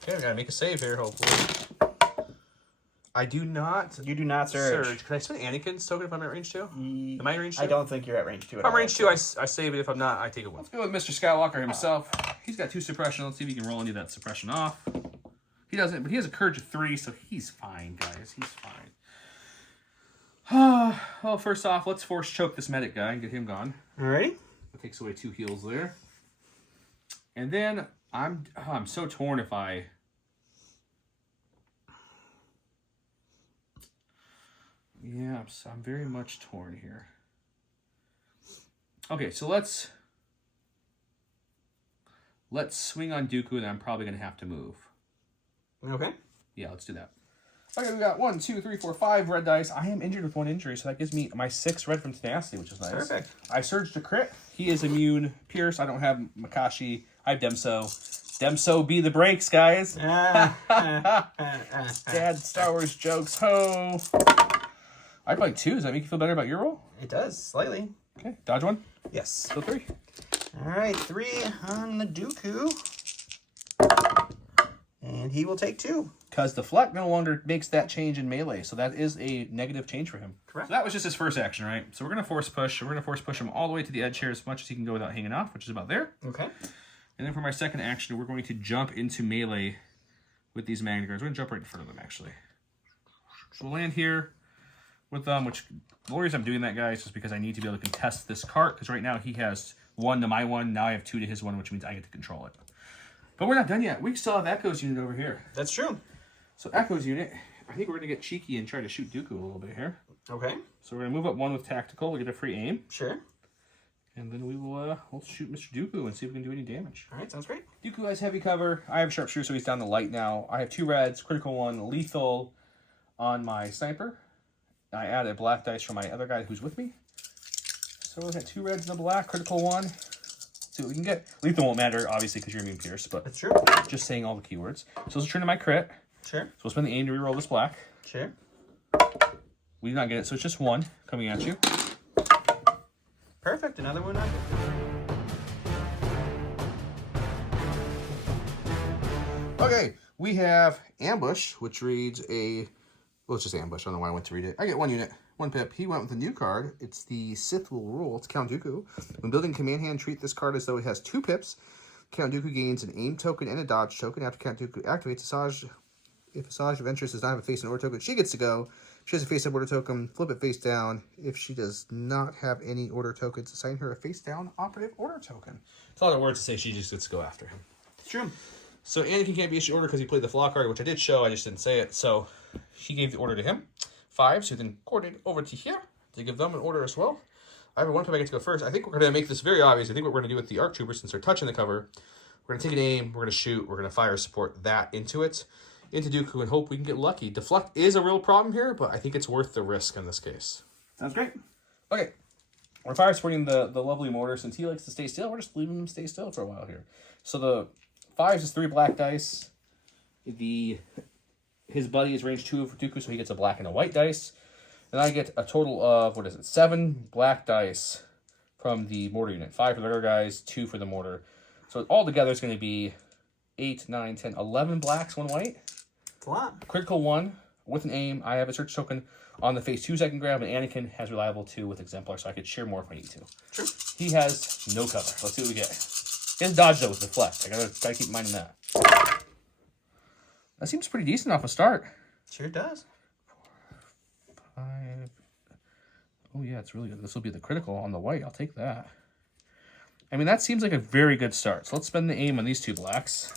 Okay, I gotta make a save here, hopefully. I do not. You do not surge. Can I spend Anakin's token if I'm at range 2? Am I in range 2? I don't think you're at range 2 at If I'm all. range 2, I save it. If I'm not, I take a 1. Let's go with Mr. Skywalker himself. He's got 2 suppression. Let's see if he can roll any of that suppression off. He doesn't, but he has a courage of 3, so he's fine, guys. He's fine. Well, first off, let's force choke this medic guy and get him gone. Alrighty. That takes away 2 heals there. And then I'm so torn if I... Yeah, I'm very much torn here. Okay, so let's swing on Dooku, and I'm probably going to have to move. Okay. Yeah, let's do that. Okay, we got 1, 2, 3, 4, 5 red dice. I am injured with 1 injury, so that gives me my 6 red from tenacity, which is nice. Perfect. I surged a crit. He is immune. Pierce. I don't have Makashi. I have Demso. Demso be the brakes, guys. Dad Star Wars jokes. Ho. I played 2. Does that make you feel better about your roll? It does, slightly. Okay, dodge 1. Yes. So 3. All right, 3 on the Dooku. And he will take 2. Because deflect no longer makes that change in melee, so that is a negative change for him. Correct. So that was just his first action, right? So we're going to force push. We're going to force push him all the way to the edge here as much as he can go without hanging off, which is about there. Okay. And then for my second action, we're going to jump into melee with these Magna Guards. We're going to jump right in front of them, actually. So we'll land here with them, which the reason I'm doing that, guys, is because I need to be able to contest this cart, because right now he has 1 to my 1. Now I have 2 to his 1, which means I get to control it. But we're not done yet. We still have Echo's unit over here. That's true. So Echo's unit, I think we're going to get cheeky and try to shoot Dooku a little bit here. Okay. So we're going to move up 1 with tactical. We get a free aim. Sure. And then we will we'll shoot Mr. Dooku and see if we can do any damage. All right, sounds great. Dooku has heavy cover. I have sharpshooter, so he's down to light now. I have 2 reds, critical 1, lethal on my sniper. I add a black dice from my other guy who's with me. So we'll get 2 reds and a black, critical 1. See what we can get. Lethal won't matter, obviously, because you're immune pierce, but That's true. just saying all the keywords. So let's turn to my crit. Sure. So we'll spend the aim to reroll this black. Sure. We did not get it, so it's just 1 coming at you. Perfect. Another one. Okay, we have Ambush, which reads a... Well, it's just Ambush. I don't know why I went to read it. I get 1 unit, 1 pip. He went with a new card. It's the Sith will rule. It's Count Dooku. When building command hand, treat this card as though it has 2 pips. Count Dooku gains an aim token and a dodge token. After Count Dooku activates Asajj, if Asajj Ventress does not have a face and order token, she gets to go. If she has a face up order token, flip it face down. If she does not have any order tokens, assign her a face down operative order token. It's a lot of words to say she just gets to go after him. It's true. So Anakin can't be issued order because he played the flaw card, which I did show, I just didn't say it. So he gave the order to him. 5, so then coordinate over to here to give them an order as well. I have a 1 pip I get to go first. I think we're going to make this very obvious. I think what we're going to do with the ARC Troopers, since they're touching the cover, we're going to take an aim, we're going to shoot, we're going to fire support that into it, into Dooku, and hope we can get lucky. Deflect is a real problem here, but I think it's worth the risk in this case. Sounds great. Okay. We're fire supporting the lovely mortar. Since he likes to stay still, we're just leaving him stay still for a while here. So the 5s is 3 black dice. His buddy is range 2 for Dooku, so he gets a black and a white dice. And I get a total of, 7 black dice from the mortar unit. 5 for the other guys, 2 for the mortar. So all together it's going to be 8, 9, 10, 11 blacks, 1 white. It's a lot. Critical 1 with an aim. I have a search token on the phase 2s I can grab, and Anakin has reliable 2 with exemplar, so I could share more if I need to. True. He has no cover. Let's see what we get. He has dodge though with deflect. I gotta keep in mind that. That seems pretty decent off a start. Sure does. 4, 5. Oh yeah, it's really good. This will be the critical on the white. I'll take that. I mean, that seems like a very good start. So let's spend the aim on these 2 blacks.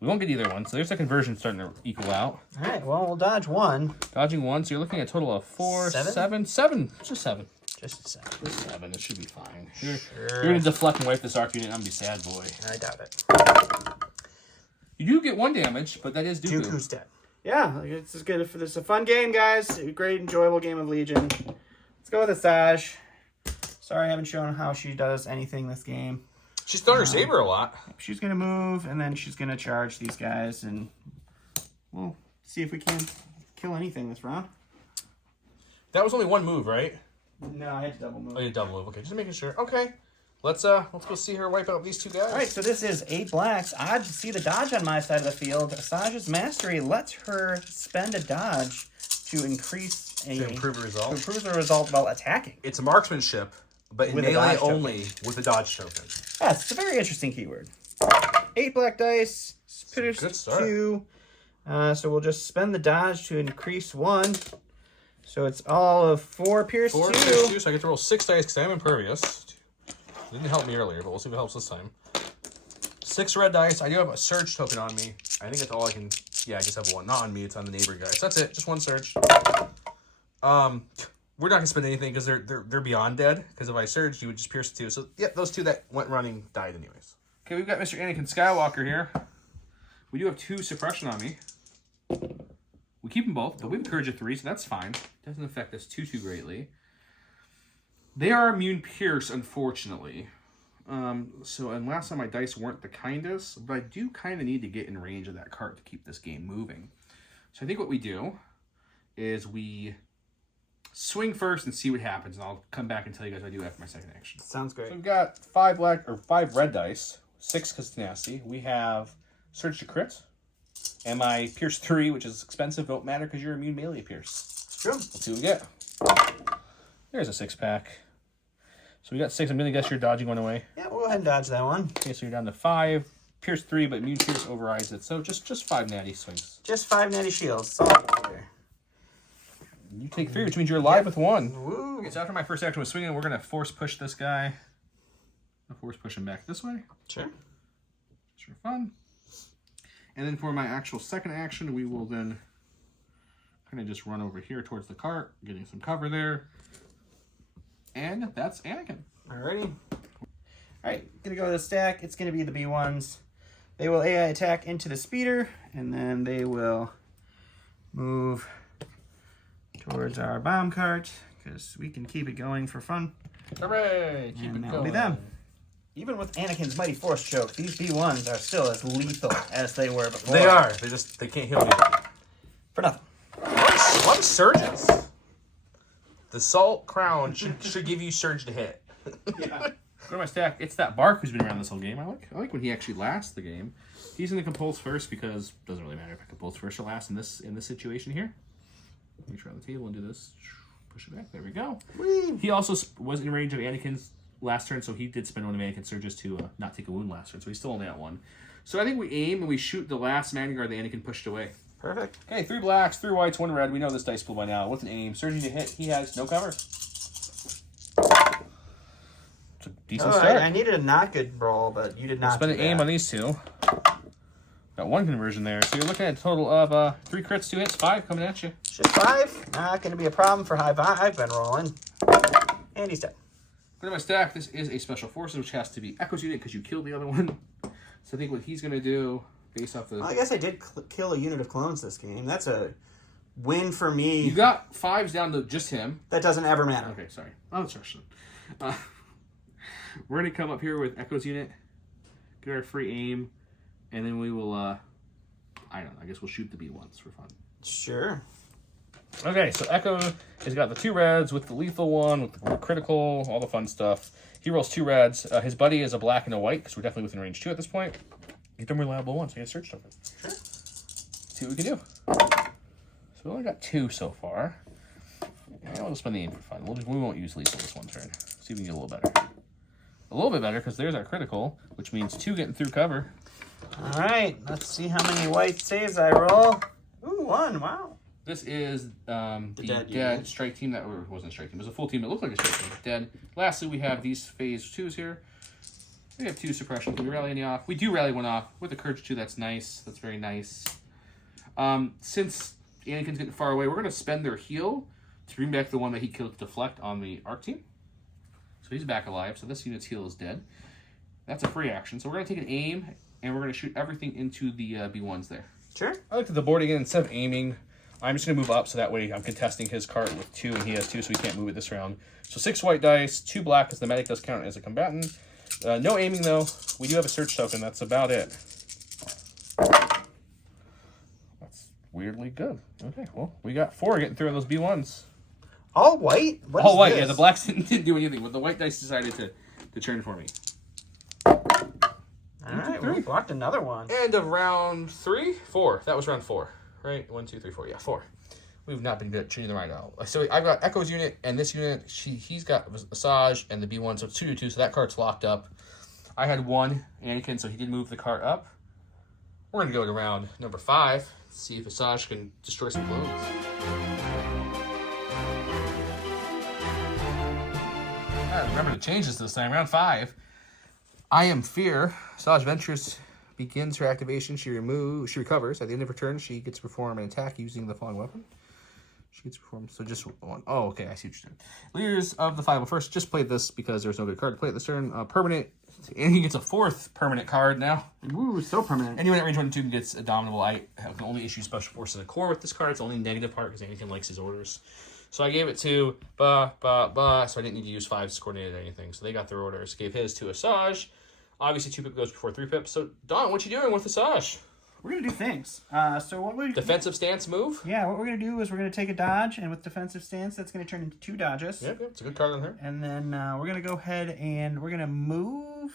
We won't get either one, so there's the conversion starting to equal out. All right, well, we'll dodge 1. Dodging 1, so you're looking at a total of 4, 7? 7. 7. Just 7. Just 7. Just 7. It should be fine. Sure. You're going to deflect and wipe this arc unit. I'm going to be sad, boy. I doubt it. You do get 1 damage, but that is Dooku. Dooku's dead. Yeah, it's good. It's a fun game, guys. A great, enjoyable game of Legion. Let's go with Asajj. Sorry I haven't shown how she does anything this game. She's thrown her saber a lot. She's going to move, and then she's going to charge these guys, and we'll see if we can kill anything this round. That was only 1 move, right? No, I had to double move. Oh, you double move. Okay, just making sure. Okay. Let's go see her wipe out these 2 guys. All right, so this is 8 blacks. Odd to see the dodge on my side of the field. Asajj's mastery lets her spend a dodge to increase To improve the result. To improve the result while attacking. It's marksmanship, but in With a melee dodge only with a dodge token. Yes, it's a very interesting keyword. 8 black dice. Finish Good start. 2. So we'll just spend the dodge to increase 1. So it's all of 4 pierce 4 2. pierce 2, so I get to roll 6 dice because I'm impervious. Didn't help me earlier, but we'll see if it helps this time. 6 red dice. I do have a surge token on me. I think that's all I can... Yeah, I just have 1. Not on me, it's on the neighbor guys. That's it. Just 1 surge. 1 we're not gonna spend anything because they're beyond dead. Because if I surged, you would just pierce 2. So yeah, those 2 that went running died anyways. Okay, we've got Mr. Anakin Skywalker here. We do have 2 suppression on me. We keep them both, but we have Courage of 3, so that's fine. Doesn't affect us too greatly. They are immune pierce, unfortunately. And last time my dice weren't the kindest, but I do kind of need to get in range of that cart to keep this game moving. So I think what we do is we swing first and see what happens, and I'll come back and tell you guys what I do after my second action. Sounds great. So we've got 5 red dice, 6 because it's nasty. We have Surge to Crit, and my Pierce 3, which is expensive, don't matter because you're immune melee Pierce. It's true. Let's see what we get. There's a 6-pack. So we got 6. I'm going to guess you're dodging one away. Yeah, we'll go ahead and dodge that one. Okay, so you're down to 5. Pierce 3, but immune Pierce overrides it. So just 5 natty swings. Just 5 natty shields. That's all I here. You take 3, which means you're alive with 1. Woo. Okay, so after my first action was swinging, we're going to force push this guy. I'll force push him back this way. Sure. Just for fun. And then for my actual second action, we will then kind of just run over here towards the cart, getting some cover there. And that's Anakin. Alrighty. Alright, gonna go to the stack. It's gonna be the B1s. They will AI attack into the speeder, and then they will move towards our bomb cart, because we can keep it going for fun. Hooray! Keep And it that going. will be them. Even with Anakin's Mighty Force Choke, these B1s are still as lethal as they were before. They are. They can't heal you. For nothing. What surges? The Salt Crown should give you surge to hit. Yeah. Go to my stack. It's that Bark who's been around this whole game. I like when he actually lasts the game. He's going to compulse first because it doesn't really matter if I compulse first or last in this situation here. Let me try the table and do this. Push it back. There we go. Whee! He also was in range of Anakin's last turn, so he did spend one of Anakin's surges to not take a wound last turn, so he's still only at 1. So I think we aim and we shoot the last man guard that Anakin pushed away. Perfect. Okay, 3 blacks, 3 whites, 1 red. We know this dice pool by now. With an aim, surging to hit, he has no cover. It's a decent start. I needed a not good roll, but you did not. Spend an aim on these 2. Got 1 conversion there, so you're looking at a total of 3 crits, 2 hits, 5 coming at you. Just 5. Not going to be a problem for how I've been rolling. And he's dead. Go to my stack. This is a special forces, which has to be Echo's unit because you killed the other one. So I think what he's going to do, based off the... Well, I guess I did kill a unit of clones this game. That's a win for me. You got 5s down to just him. That doesn't ever matter. Okay, sorry. Oh, that's Russian. We're going to come up here with Echo's unit, get our free aim, and then we will, I don't know, I guess we'll shoot the B1s for fun. Sure. Okay, so Echo has got the 2 reds with the lethal one, with the critical, all the fun stuff. He rolls 2 reds. His buddy is a black and a white, because we're definitely within range 2 at this point. Get them reliable ones, so I get a search token. Sure. See what we can do. So we only got 2 so far. Yeah, we'll spend the aim for fun. We won't use lethal this one turn. See if we can get a little better. A little bit better, because there's our critical, which means 2 getting through cover. All right, let's see how many white saves I roll. Ooh, 1, wow. This is the dead dead strike team that wasn't a strike team. It was a full team. It looked like a strike team. Dead. Lastly, we have these phase 2s here. We have 2 suppression. Can we rally any off? We do rally 1 off with the Courage 2. That's nice. That's very nice. Since Anakin's getting far away, we're going to spend their heal to bring back the one that he killed to deflect on the ARC team. So he's back alive. So this unit's heal is dead. That's a free action. So we're going to take an aim, and we're going to shoot everything into the B1s there. Sure. I looked at the board again. Instead of aiming, I'm just going to move up so that way I'm contesting his cart with 2 and he has 2, so he can't move it this round. So 6 white dice, 2 black because the medic does count as a combatant. No aiming though. We do have a search token. That's about it. That's weirdly good. Okay, well, we got 4 getting through on those B1s. All white? What All is white, this? yeah. The blacks didn't do anything, but the white dice decided to turn for me. All right, we blocked another one. End of round 3? 4. That was round 4. Right? 1, 2, 3, 4. Yeah, 4. We've not been good at treating the right out. So I've got Echo's unit and this unit. He's got Asajj and the B1, so it's 2-2. So that card's locked up. I had 1 Anakin, so he did move the cart up. We're gonna go to round number 5. See if Asajj can destroy some clones. I remember to change this time. Round 5. I am Fear. Asajj Ventress begins her activation. She recovers. At the end of her turn, she gets to perform an attack using the following weapon. She gets performed. So just one. Oh, okay. I see what you're doing. Leaders of the 5. Well, first, just played this because there's no good card to play at this turn. Permanent. And he gets a 4th permanent card now. Ooh, so permanent. Anyone at range 1 and 2 gets a dominable. I can only issue Special Forces and a core with this card. It's the only negative part because Anakin likes his orders. So I gave it to so I didn't need to use 5s coordinated or anything. So they got their orders. Gave his to Asajj. Obviously, 2-pip goes before 3-pip. So, Don, what you doing with Asajj? We're going to do things. So what we... Defensive stance move? Yeah, what we're going to do is we're going to take a dodge, and with defensive stance, that's going to turn into 2 dodges. Yep, it's a good card on her. And then we're going to go ahead and we're going to move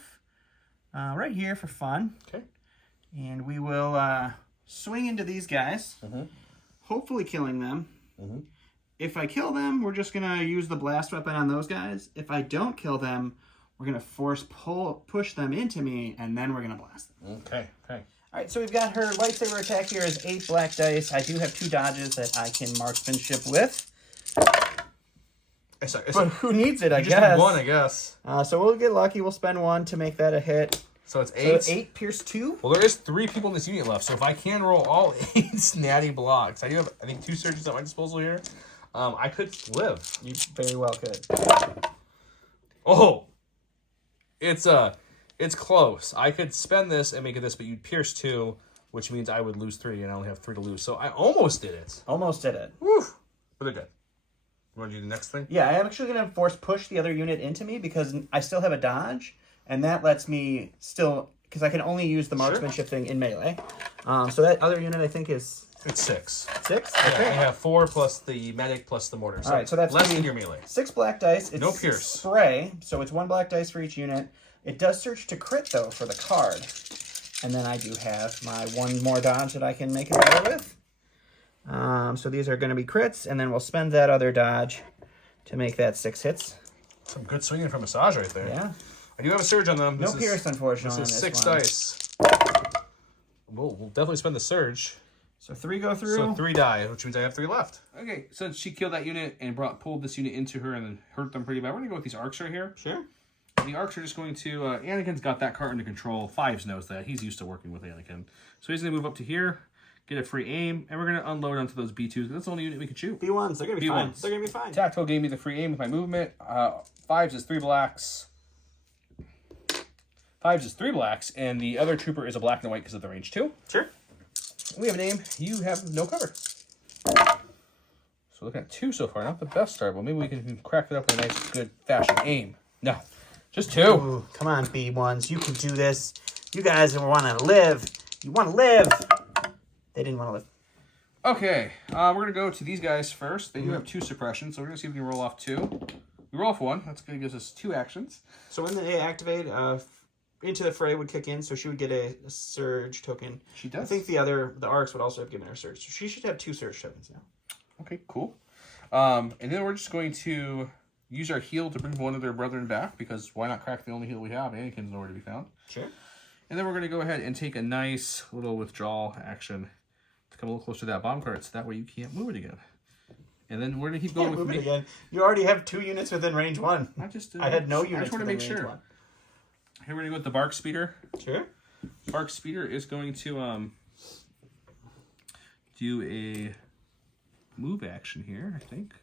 right here for fun. Okay. And we will swing into these guys, hopefully killing them. If I kill them, we're just going to use the blast weapon on those guys. If I don't kill them, we're going to push them into me, and then we're going to blast them. Okay, okay. All right, so we've got her lightsaber attack here is 8 black dice. I do have 2 dodges that I can marksmanship with. But who needs it, I guess? Just 1, I guess. So we'll get lucky. We'll spend 1 to make that a hit. So it's 8. So 8 pierce 2. Well, there is 3 people in this unit left, so if I can roll all 8 natty blocks, I do have, I think, 2 surges at my disposal here. I could live. You very well could. Oh! It's close. I could spend this and make it this, but you'd pierce 2, which means I would lose 3, and I only have 3 to lose. So I almost did it. Almost did it. Woo! But they're dead. You want to do the next thing? Yeah, I am actually going to force push the other unit into me because I still have a dodge, and that lets me still, because I can only use the marksmanship thing in melee. So that other unit I think is... It's 6. 6? Yeah, Okay. I have 4 plus the medic plus the mortar. So all right, so that's less than your melee. 6 black dice. It's No pierce. Spray, so it's 1 black dice for each unit. It does search to crit, though, for the card. And then I do have my 1 more dodge that I can make it better with. So these are going to be crits, and then we'll spend that other dodge to make that 6 hits. Some good swinging from Asajj right there. Yeah. I do have a surge on them. No pierce, unfortunately. This is on 6 one. dice. We'll definitely spend the surge. So 3 go through. So 3 die, which means I have 3 left. Okay, so she killed that unit and pulled this unit into her and then hurt them pretty bad. We're going to go with these arcs right here. Sure. The arcs are just going to... Anakin's got that card under control. 5s knows that. He's used to working with Anakin. So he's going to move up to here, get a free aim, and we're going to unload onto those B2s. That's the only unit we can shoot. B1s, they're going to be fine. B1s. They're going to be fine. Tactical gave me the free aim with my movement. 5s is 3 blacks. 5s is 3 blacks, and the other trooper is a black and white because of the range 2. Sure. We have a name. You have no cover. So looking at 2 so far. Not the best start, but maybe we can crack it up with a nice, good fashion aim. No. Just 2. Ooh, come on, B1s. You can do this. You guys want to live. You want to live. They didn't want to live. Okay. We're going to go to these guys first. They do have 2 suppression, so we're going to see if we can roll off 2. We roll off 1. That's going to give us 2 actions. So when they activate, Into the Fray would kick in, so she would get a surge token. She does. I think the arcs would also have given her a surge. So she should have 2 surge tokens now. Okay, cool. And then we're just going to use our heal to bring one of their brethren back, because why not crack the only heal we have? Anakin's nowhere to be found. Sure. And then we're going to go ahead and take a nice little withdrawal action to come a little closer to that bomb cart, so that way you can't move it again. And then we're going to keep going with move me. it again. You already have 2 units within range 1. I had no units. I just want to make sure. One. Here we're going to go with the Bark Speeder. Sure. Bark Speeder is going to do a move action here, I think.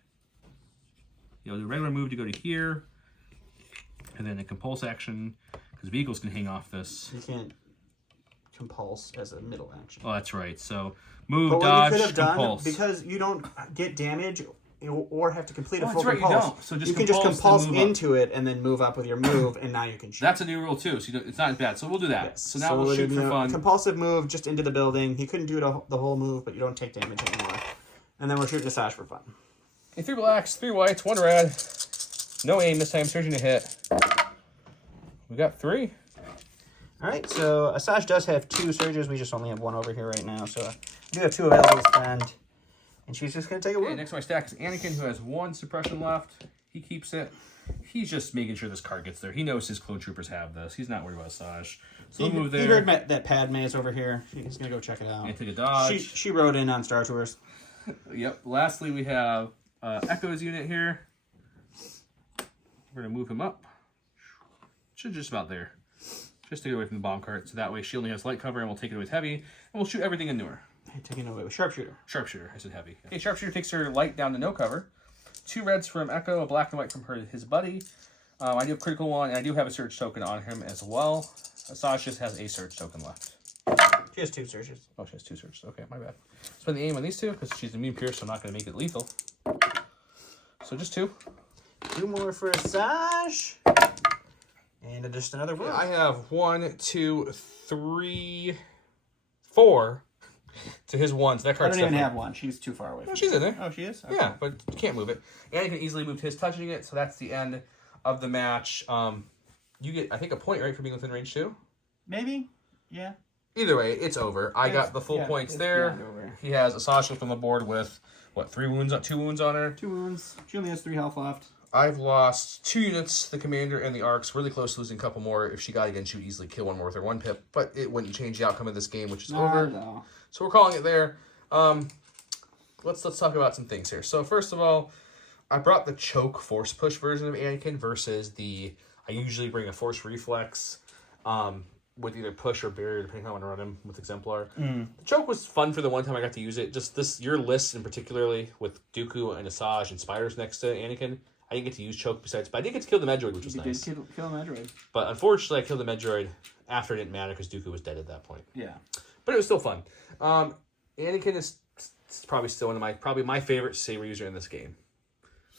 You'll do a regular move to go to here, and then a compulse action, because vehicles can hang off this. You can't compulse as a middle action. Oh, that's right. So move, But dodge, what you could have compulse. done, because you don't get damage or have to complete a full that's right, you compulse. don't. So just you can just compulse, compulse then move up. into it and then move up with your move, and now you can shoot. That's a new rule too, so it's not as bad. So we'll do that. Yes. So now we'll shoot for fun. Compulsive move just into the building. He couldn't do the whole move, but you don't take damage anymore. And then we're shooting Asajj for fun. Okay, 3 blacks, 3 whites, 1 red. No aim this time. Surging to hit. We got 3. All right, so Asajj does have 2 surges. We just only have 1 over here right now, so I do have 2 available to spend. And she's just going to take a Okay, wound. next on my stack is Anakin, who has 1 suppression left. He keeps it. He's just making sure this card gets there. He knows his clone troopers have this. He's not worried about Asajj. So we'll move there. He heard that Padme is over here. He's going to go check it out. And take a dodge. She rode in on Star Tours. Yep. Lastly, we have Echo's unit here. We're going to move him up. Should just about there. Just to get away from the bomb cart. So that way she only has light cover, and we'll take it with heavy. And we'll shoot everything into her. taking away with Sharpshooter. Sharpshooter. I said heavy. Yeah. Okay, Sharpshooter takes her light down to no cover. 2 reds from Echo, a black and white from his buddy. I do have critical one, and I do have a surge token on him as well. Asajj just has a surge token left. She has 2 surges. Oh, she has 2 surges. Okay, my bad. Spend the aim on these 2 because she's immune pierce, so I'm not going to make it lethal. So just 2. 2 more for Asajj. And just another one. I have 1, 2, 3, 4 to his 1. So that I card's don't even have 1. She's too far away. No, she's in there. Oh, she is? Okay. Yeah, but you can't move it. And you can easily move his touching it, so that's the end of the match. You get, I think, a point, right, for being within range too? Maybe? Yeah. Either way, it's over. I got the full points there. He has Asajj left on the board with, what, 3 wounds, 2 wounds on her? 2 wounds. She only has 3 health left. I've lost 2 units, the commander and the arcs. Really close to losing a couple more. If she got again, she would easily kill 1 more with her 1 pip, but it wouldn't change the outcome of this game, which is over. No. So we're calling it there. Let's talk about some things here. So first of all, I brought the choke force push version of Anakin versus I usually bring a force reflex with either push or barrier, depending on how I want to run him with Exemplar. The choke was fun for the one time I got to use it. Just your list, in particularly with Dooku and Asajj and spiders next to Anakin, I didn't get to use choke besides, but I did get to kill the Medroid, which was nice. You did kill the Medroid. But unfortunately, I killed the Medroid after it didn't matter because Dooku was dead at that point. Yeah. But it was still fun. Anakin is probably still one of my favorite saber user in this game.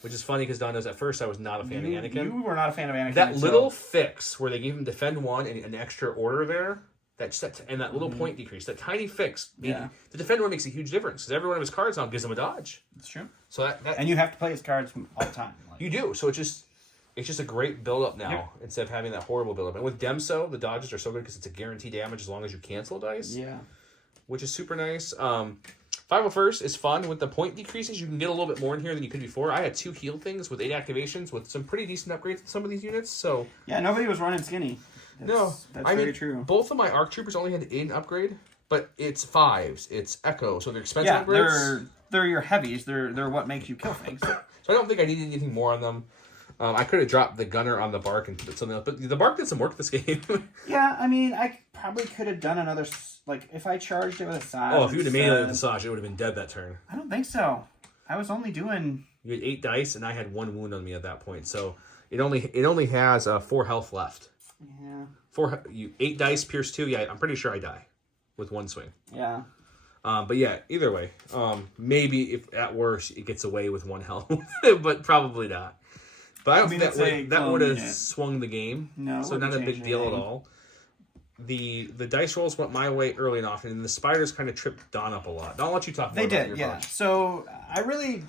Which is funny because Don knows at first I was not a fan of Anakin. You were not a fan of Anakin. That little fix where they gave him defend 1 and an extra order there, and that little point decrease, that tiny fix, the defend 1 makes a huge difference because every one of his cards now gives him a dodge. That's true. So and you have to play his cards all the time. You do. So it's just a great build up now instead of having that horrible build up. And with Demso, the dodges are so good because it's a guaranteed damage as long as you cancel dice. Yeah. Which is super nice. 501st is fun. With the point decreases, you can get a little bit more in here than you could before. I had 2 heal things with 8 activations with some pretty decent upgrades in some of these units. So yeah, nobody was running skinny. That's very true. Both of my ARC troopers only had an upgrade, but it's 5s. It's Echo, so they're expensive upgrades. They're your heavies. They're what makes you kill things. So I don't think I needed anything more on them. I could have dropped the gunner on the bark and put something else, but the bark did some work this game. Yeah, I mean, I probably could have done another, like, if I charged it with Asajj. Oh, if you would have made it with Asajj, it would have been dead that turn. I don't think so. I was only doing... You had 8 dice, and I had 1 wound on me at that point, so it only has 4 health left. Yeah. 8 dice, pierce 2, yeah, I'm pretty sure I die with 1 swing. Yeah. But yeah, either way, maybe if at worst it gets away with 1 health, but probably not. But I don't think that would have swung the game. No, so not a big deal at all. The dice rolls went my way early and often, and the spiders kind of tripped Don up a lot. Don, I'll let you talk more about your bunch. So I really,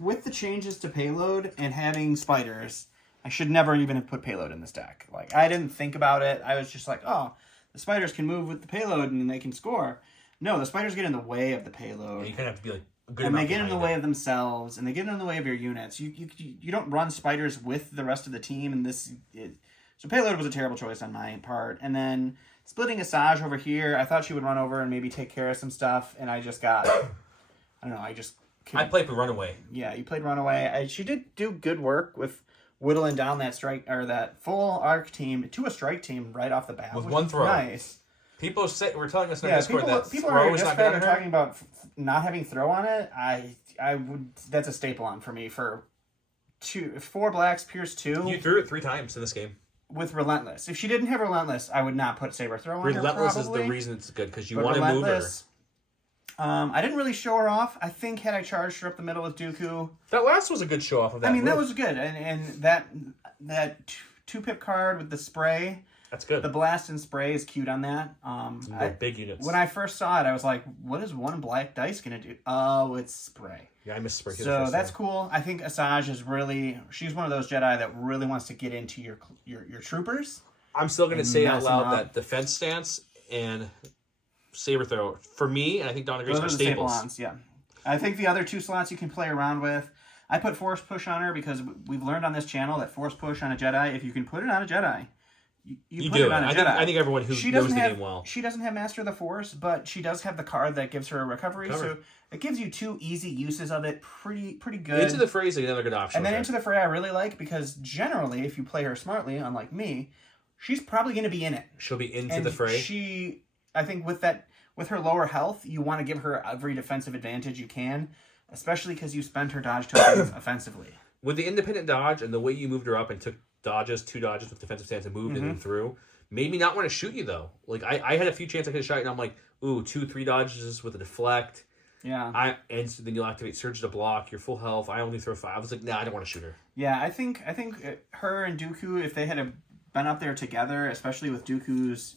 with the changes to payload and having spiders, I should never even have put payload in this deck. Like, I didn't think about it. I was just like, oh, the spiders can move with the payload and they can score. No, the spiders get in the way of the payload. Yeah, you kind of have to be like, and they get in the way of themselves, and they get in the way of your units. You don't run spiders with the rest of the team, and so payload was a terrible choice on my part. And then splitting Asajj over here, I thought she would run over and maybe take care of some stuff, and I just got, I don't know, I played for Runaway. Yeah, you played Runaway. She did do good work with whittling down that that full arc team to a strike team right off the bat with 1 throw. Nice. People were telling us in our Discord that people throw are is just not good on her. talking about not having throw on it. I would. That's a staple on for me for 4 blacks, pierce 2. You threw it 3 times in this game with Relentless. If she didn't have Relentless, I would not put Saber Throw on her. Relentless is the reason it's good because you want to move her. I didn't really show her off. I think had I charged her up the middle with Dooku, that last was a good show off of that. I mean, move. that was good, and that 2-pip card with the spray. That's good. The blast and spray is cute on that. Big units. When I first saw it, I was like, what is 1 black dice going to do? Oh, it's spray. Yeah, I missed spray. So that's cool. I think Asajj is she's one of those Jedi that really wants to get into your troopers. I'm still going to say out loud that defense stance and saber throw, for me, and I think Don agrees, are staples. Yeah. I think the other 2 slots you can play around with. I put force push on her because we've learned on this channel that force push on a Jedi, if you can put it on a Jedi, you put do it on a Jedi. I think everyone who knows the game well. She doesn't have Master of the Force, but she does have the card that gives her a recovery. So it gives you 2 easy uses of it. Pretty good. Into the Fray is another good option. And then Into the Fray I really like because generally, if you play her smartly, unlike me, she's probably going to be in it. She'll be into the Fray. I think with that with her lower health, you want to give her every defensive advantage you can, especially because you spend her dodge tokens offensively. With the independent dodge and the way you moved her up and took two dodges with defensive stance and moved and through, made me not want to shoot you, though. Like, I had a few chances I could have shot you, and I'm like, ooh, 2-3 dodges with a deflect. Yeah. And so then you'll activate Surge to block. You're full health. I only throw 5. I was like, nah, I don't want to shoot her. Yeah, I think her and Dooku, if they had been up there together, especially with Dooku's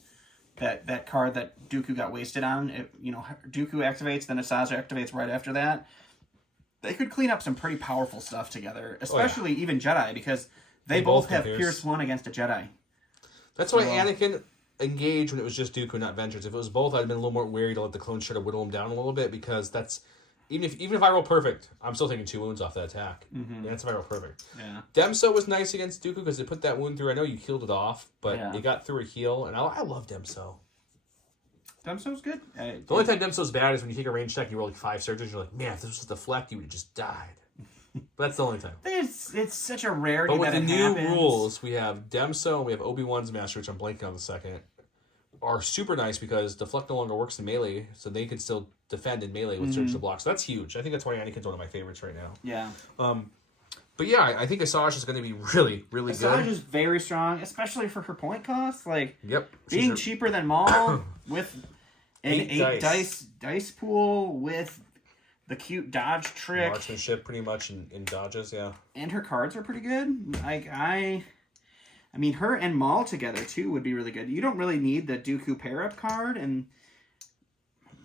that card that Dooku got wasted on, Dooku activates, then Asajj activates right after that. They could clean up some pretty powerful stuff together, especially even Jedi, because they both have Pierce 1 against a Jedi. That's why Anakin engaged when it was just Dooku, not Ventress. If it was both, I'd have been a little more wary to let the clones try to whittle him down a little bit, because that's even if I roll perfect, I'm still taking 2 wounds off that attack. Mm-hmm. Yeah, that's if I roll perfect. Yeah. Demso was nice against Dooku because they put that wound through. I know you healed it off, but it got through a heal, and I love Demso. Demso's good. The only time Demso's bad is when you take a range check, you roll like 5 surges, you're like, man, if this was deflect, you would have just died. But that's the only time. It's such a rarity. But with that the it new happens. rules, we have Demso and we have Obi-Wan's Master, which I'm blanking on the second, are super nice because deflect no longer works in melee, so they can still defend in melee with surge to block. So that's huge. I think that's why Anakin's one of my favorites right now. Yeah. But yeah, I think Asajj is going to be really, really good. Asajj is very strong, especially for her point cost. Like, being cheaper than Maul with an 8 dice pool with the cute dodge trick. Marksmanship pretty much in dodges, yeah. And her cards are pretty good. Like, I mean, her and Maul together, too, would be really good. You don't really need the Dooku pair-up card, and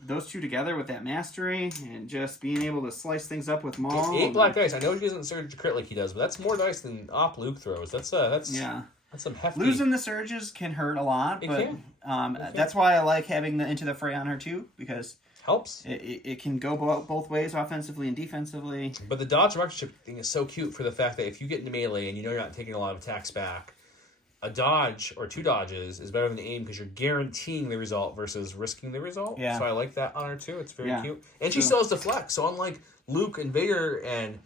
those two together with that mastery and just being able to slice things up with Maul. 8 black dice. I know he doesn't surge to crit like he does, but that's more dice than Op Luke throws. That's some hefty. Losing the surges can hurt a lot, but that's why I like having the Into the Fray on her, too, because helps. It can go both ways, offensively and defensively. But the dodge marksmanship thing is so cute for the fact that if you get into melee and you know you're not taking a lot of attacks back, a dodge or 2 dodges is better than aim because you're guaranteeing the result versus risking the result. Yeah. So I like that on her too. It's very cute. And she still has deflect. So unlike Luke and Vader and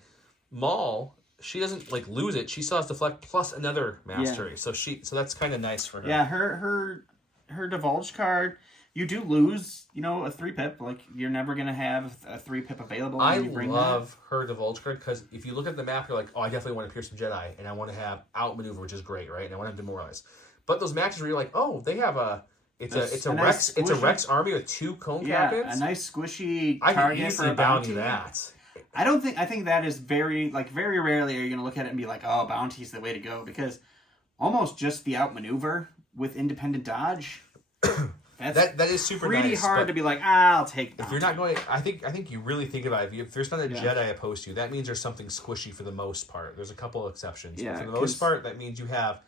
Maul, she doesn't like lose it. She still has deflect plus another mastery. Yeah. So that's kind of nice for her. Yeah, her divulge card, you do lose, a 3-pip. Like, you're never going to have a 3-pip available when you bring love her divulge card because if you look at the map, you're like, oh, I definitely want to pierce some Jedi, and I want to have outmaneuver, which is great, right? And I want to have demoralize. But those matches where you're like, oh, they have it's a Rex army with 2 cone captains. A nice squishy target I can easily for a bounty. That. I think that is very rarely are you going to look at it and be like, oh, bounty's the way to go, because almost just the outmaneuver with independent dodge. That is super pretty nice, hard to be like, I'll take that. If you're not going, I think you really think about it. If there's not a Jedi opposed to you, that means there's something squishy for the most part. There's a couple of exceptions. Yeah, but for the most part, that means you have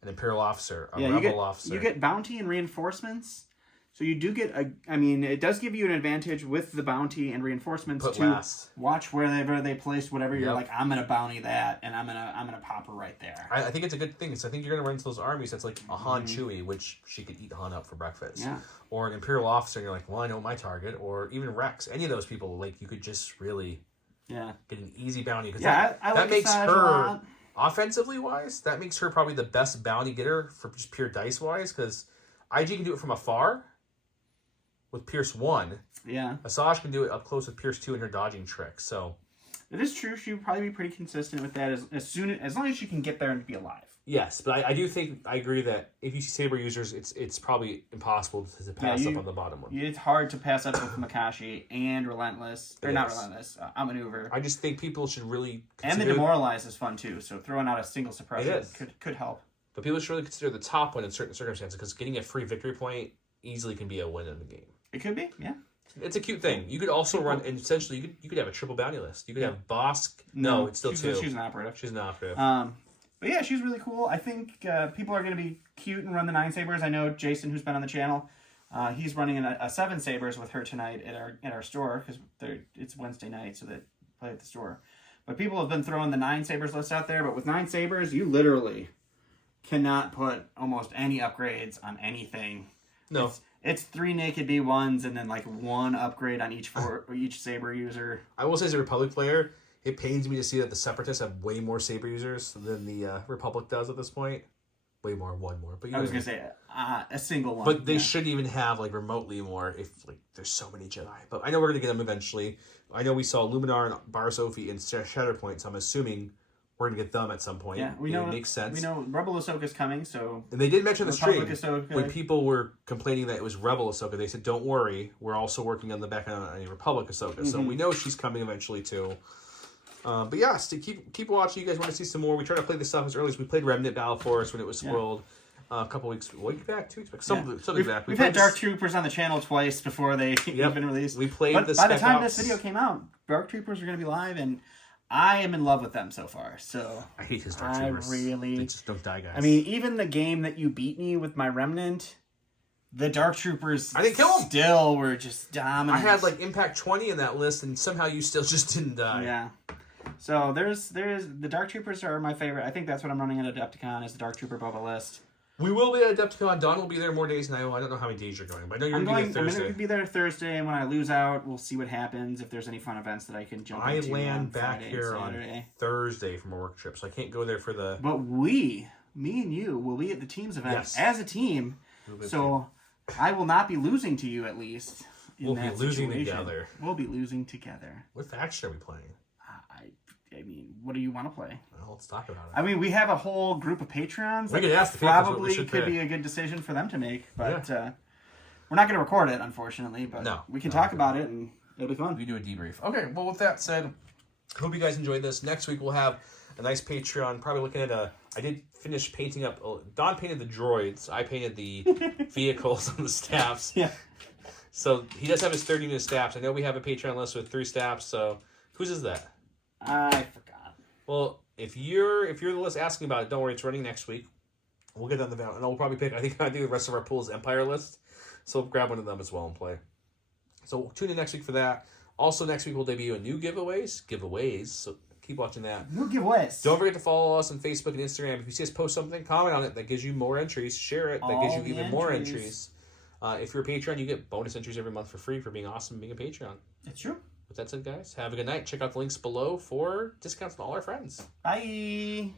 an Imperial officer, a Rebel officer. You get bounty and reinforcements. So you do get it does give you an advantage with the bounty and reinforcements watch wherever they place whatever. You're like, I'm gonna bounty that, and I'm gonna pop her right there. I think it's a good thing. So I think you're gonna run into those armies that's like a Han Chewie, which she could eat Han up for breakfast. Yeah. Or an Imperial officer, and you're like, well, I know my target. Or even Rex. Any of those people, like you could just really get an easy bounty because that makes her offensively wise. That makes her probably the best bounty getter for just pure dice wise because IG can do it from afar. With Pierce 1, Asajj can do it up close with Pierce 2 in her dodging trick. So it is true. She would probably be pretty consistent with that as long as she can get there and be alive. Yes, but I do think I agree that if you see Saber users, it's probably impossible to pass up on the bottom one. It's hard to pass up with Makashi and Relentless. Or not Relentless, Outmaneuver. I just think people should really consider... And the Demoralize is fun too, so throwing out a single suppression could help. But people should really consider the top one in certain circumstances because getting a free victory point easily can be a win in the game. It could be, yeah. It's a cute thing. You could also run, and essentially, you could have a triple bounty list. You could have Bosk. No, it's still 2. She's an operative. She's an operative. But yeah, she's really cool. I think people are going to be cute and run the 9 sabers. I know Jason, who's been on the channel, he's running a 7 sabers with her tonight at our store because it's Wednesday night, so they play at the store. But people have been throwing the 9 sabers list out there. But with 9 sabers, you literally cannot put almost any upgrades on anything. No. It's 3 naked B1s and then like 1 upgrade on each Saber user. I will say as a Republic player, it pains me to see that the Separatists have way more Saber users than the Republic does at this point. way more, one more. But I was gonna say a single one. But they should even have like remotely more if like there's so many Jedi. But I know we're gonna get them eventually. I know we saw Luminar and Bar Sophie and Shatterpoint, so I'm assuming we're gonna get them at some point. Yeah, we know. It makes sense. We know Rebel Ahsoka's coming, so. And they did mention the stream Ahsoka. when people were complaining that it was Rebel Ahsoka. They said, "Don't worry, we're also working on the back end on a Republic Ahsoka." So we know she's coming eventually too. But yeah, so keep watching. You guys want to see some more? We try to play this stuff as early as we played Remnant Battle Force when it was spoiled. A couple weeks, a week back, 2 weeks back, something back. We've had Dark Troopers on the channel twice before they have been released. We played but the by the time this video came out, Dark Troopers are going to be live, and I am in love with them so far. So I hate his Dark Troopers. They just don't die, guys. I mean, even the game that you beat me with my Remnant, the Dark Troopers I didn't kill them. Still were just dominant. I had like Impact 20 in that list, and somehow you still just didn't die. Yeah. So there's the Dark Troopers are my favorite. I think that's what I'm running at Adepticon is the Dark Trooper Boba list. We will be at Adepticon. Don will be there more days than I will. I don't know how many days you're going, but I know you're going to be there Thursday. I'm going to be there Thursday, and when I lose out, we'll see what happens. If there's any fun events that I can jump into. I land back Friday here on Thursday from a work trip, so I can't go there for the... But me and you, will be at the team's event as a team, so I will not be losing to you at least. We'll be losing together. We'll be losing together. What faction are we playing? I mean, what do you want to play? Well, let's talk about it. I mean, we have a whole group of Patreons. We could ask the probably could be a good decision for them to make, but we're not going to record it, unfortunately. But we can talk about it, and it'll be fun. We do a debrief. Okay, well, with that said, hope you guys enjoyed this. Next week we'll have a nice Patreon. Probably looking at I did finish painting up. Don painted the droids. I painted the vehicles on the staffs. Yeah. So he does have his 30 new staffs. I know we have a Patreon list with 3 staffs. So whose is that? I forgot. Well, if you're the list asking about it, don't worry, it's running next week. We'll get on the and we'll probably pick. I think I do the rest of our pool's Empire list, so we'll grab one of them as well and play. So tune in next week for that. Also next week we'll debut a new giveaways. So keep watching that. New giveaways. Don't forget to follow us on Facebook and Instagram. If you see us post something, comment on it. That gives you more entries. Share it. That gives you even more entries. If you're a Patreon, you get bonus entries every month for free for being awesome and being a Patreon. It's true. With that said, guys, have a good night. Check out the links below for discounts on all our friends. Bye.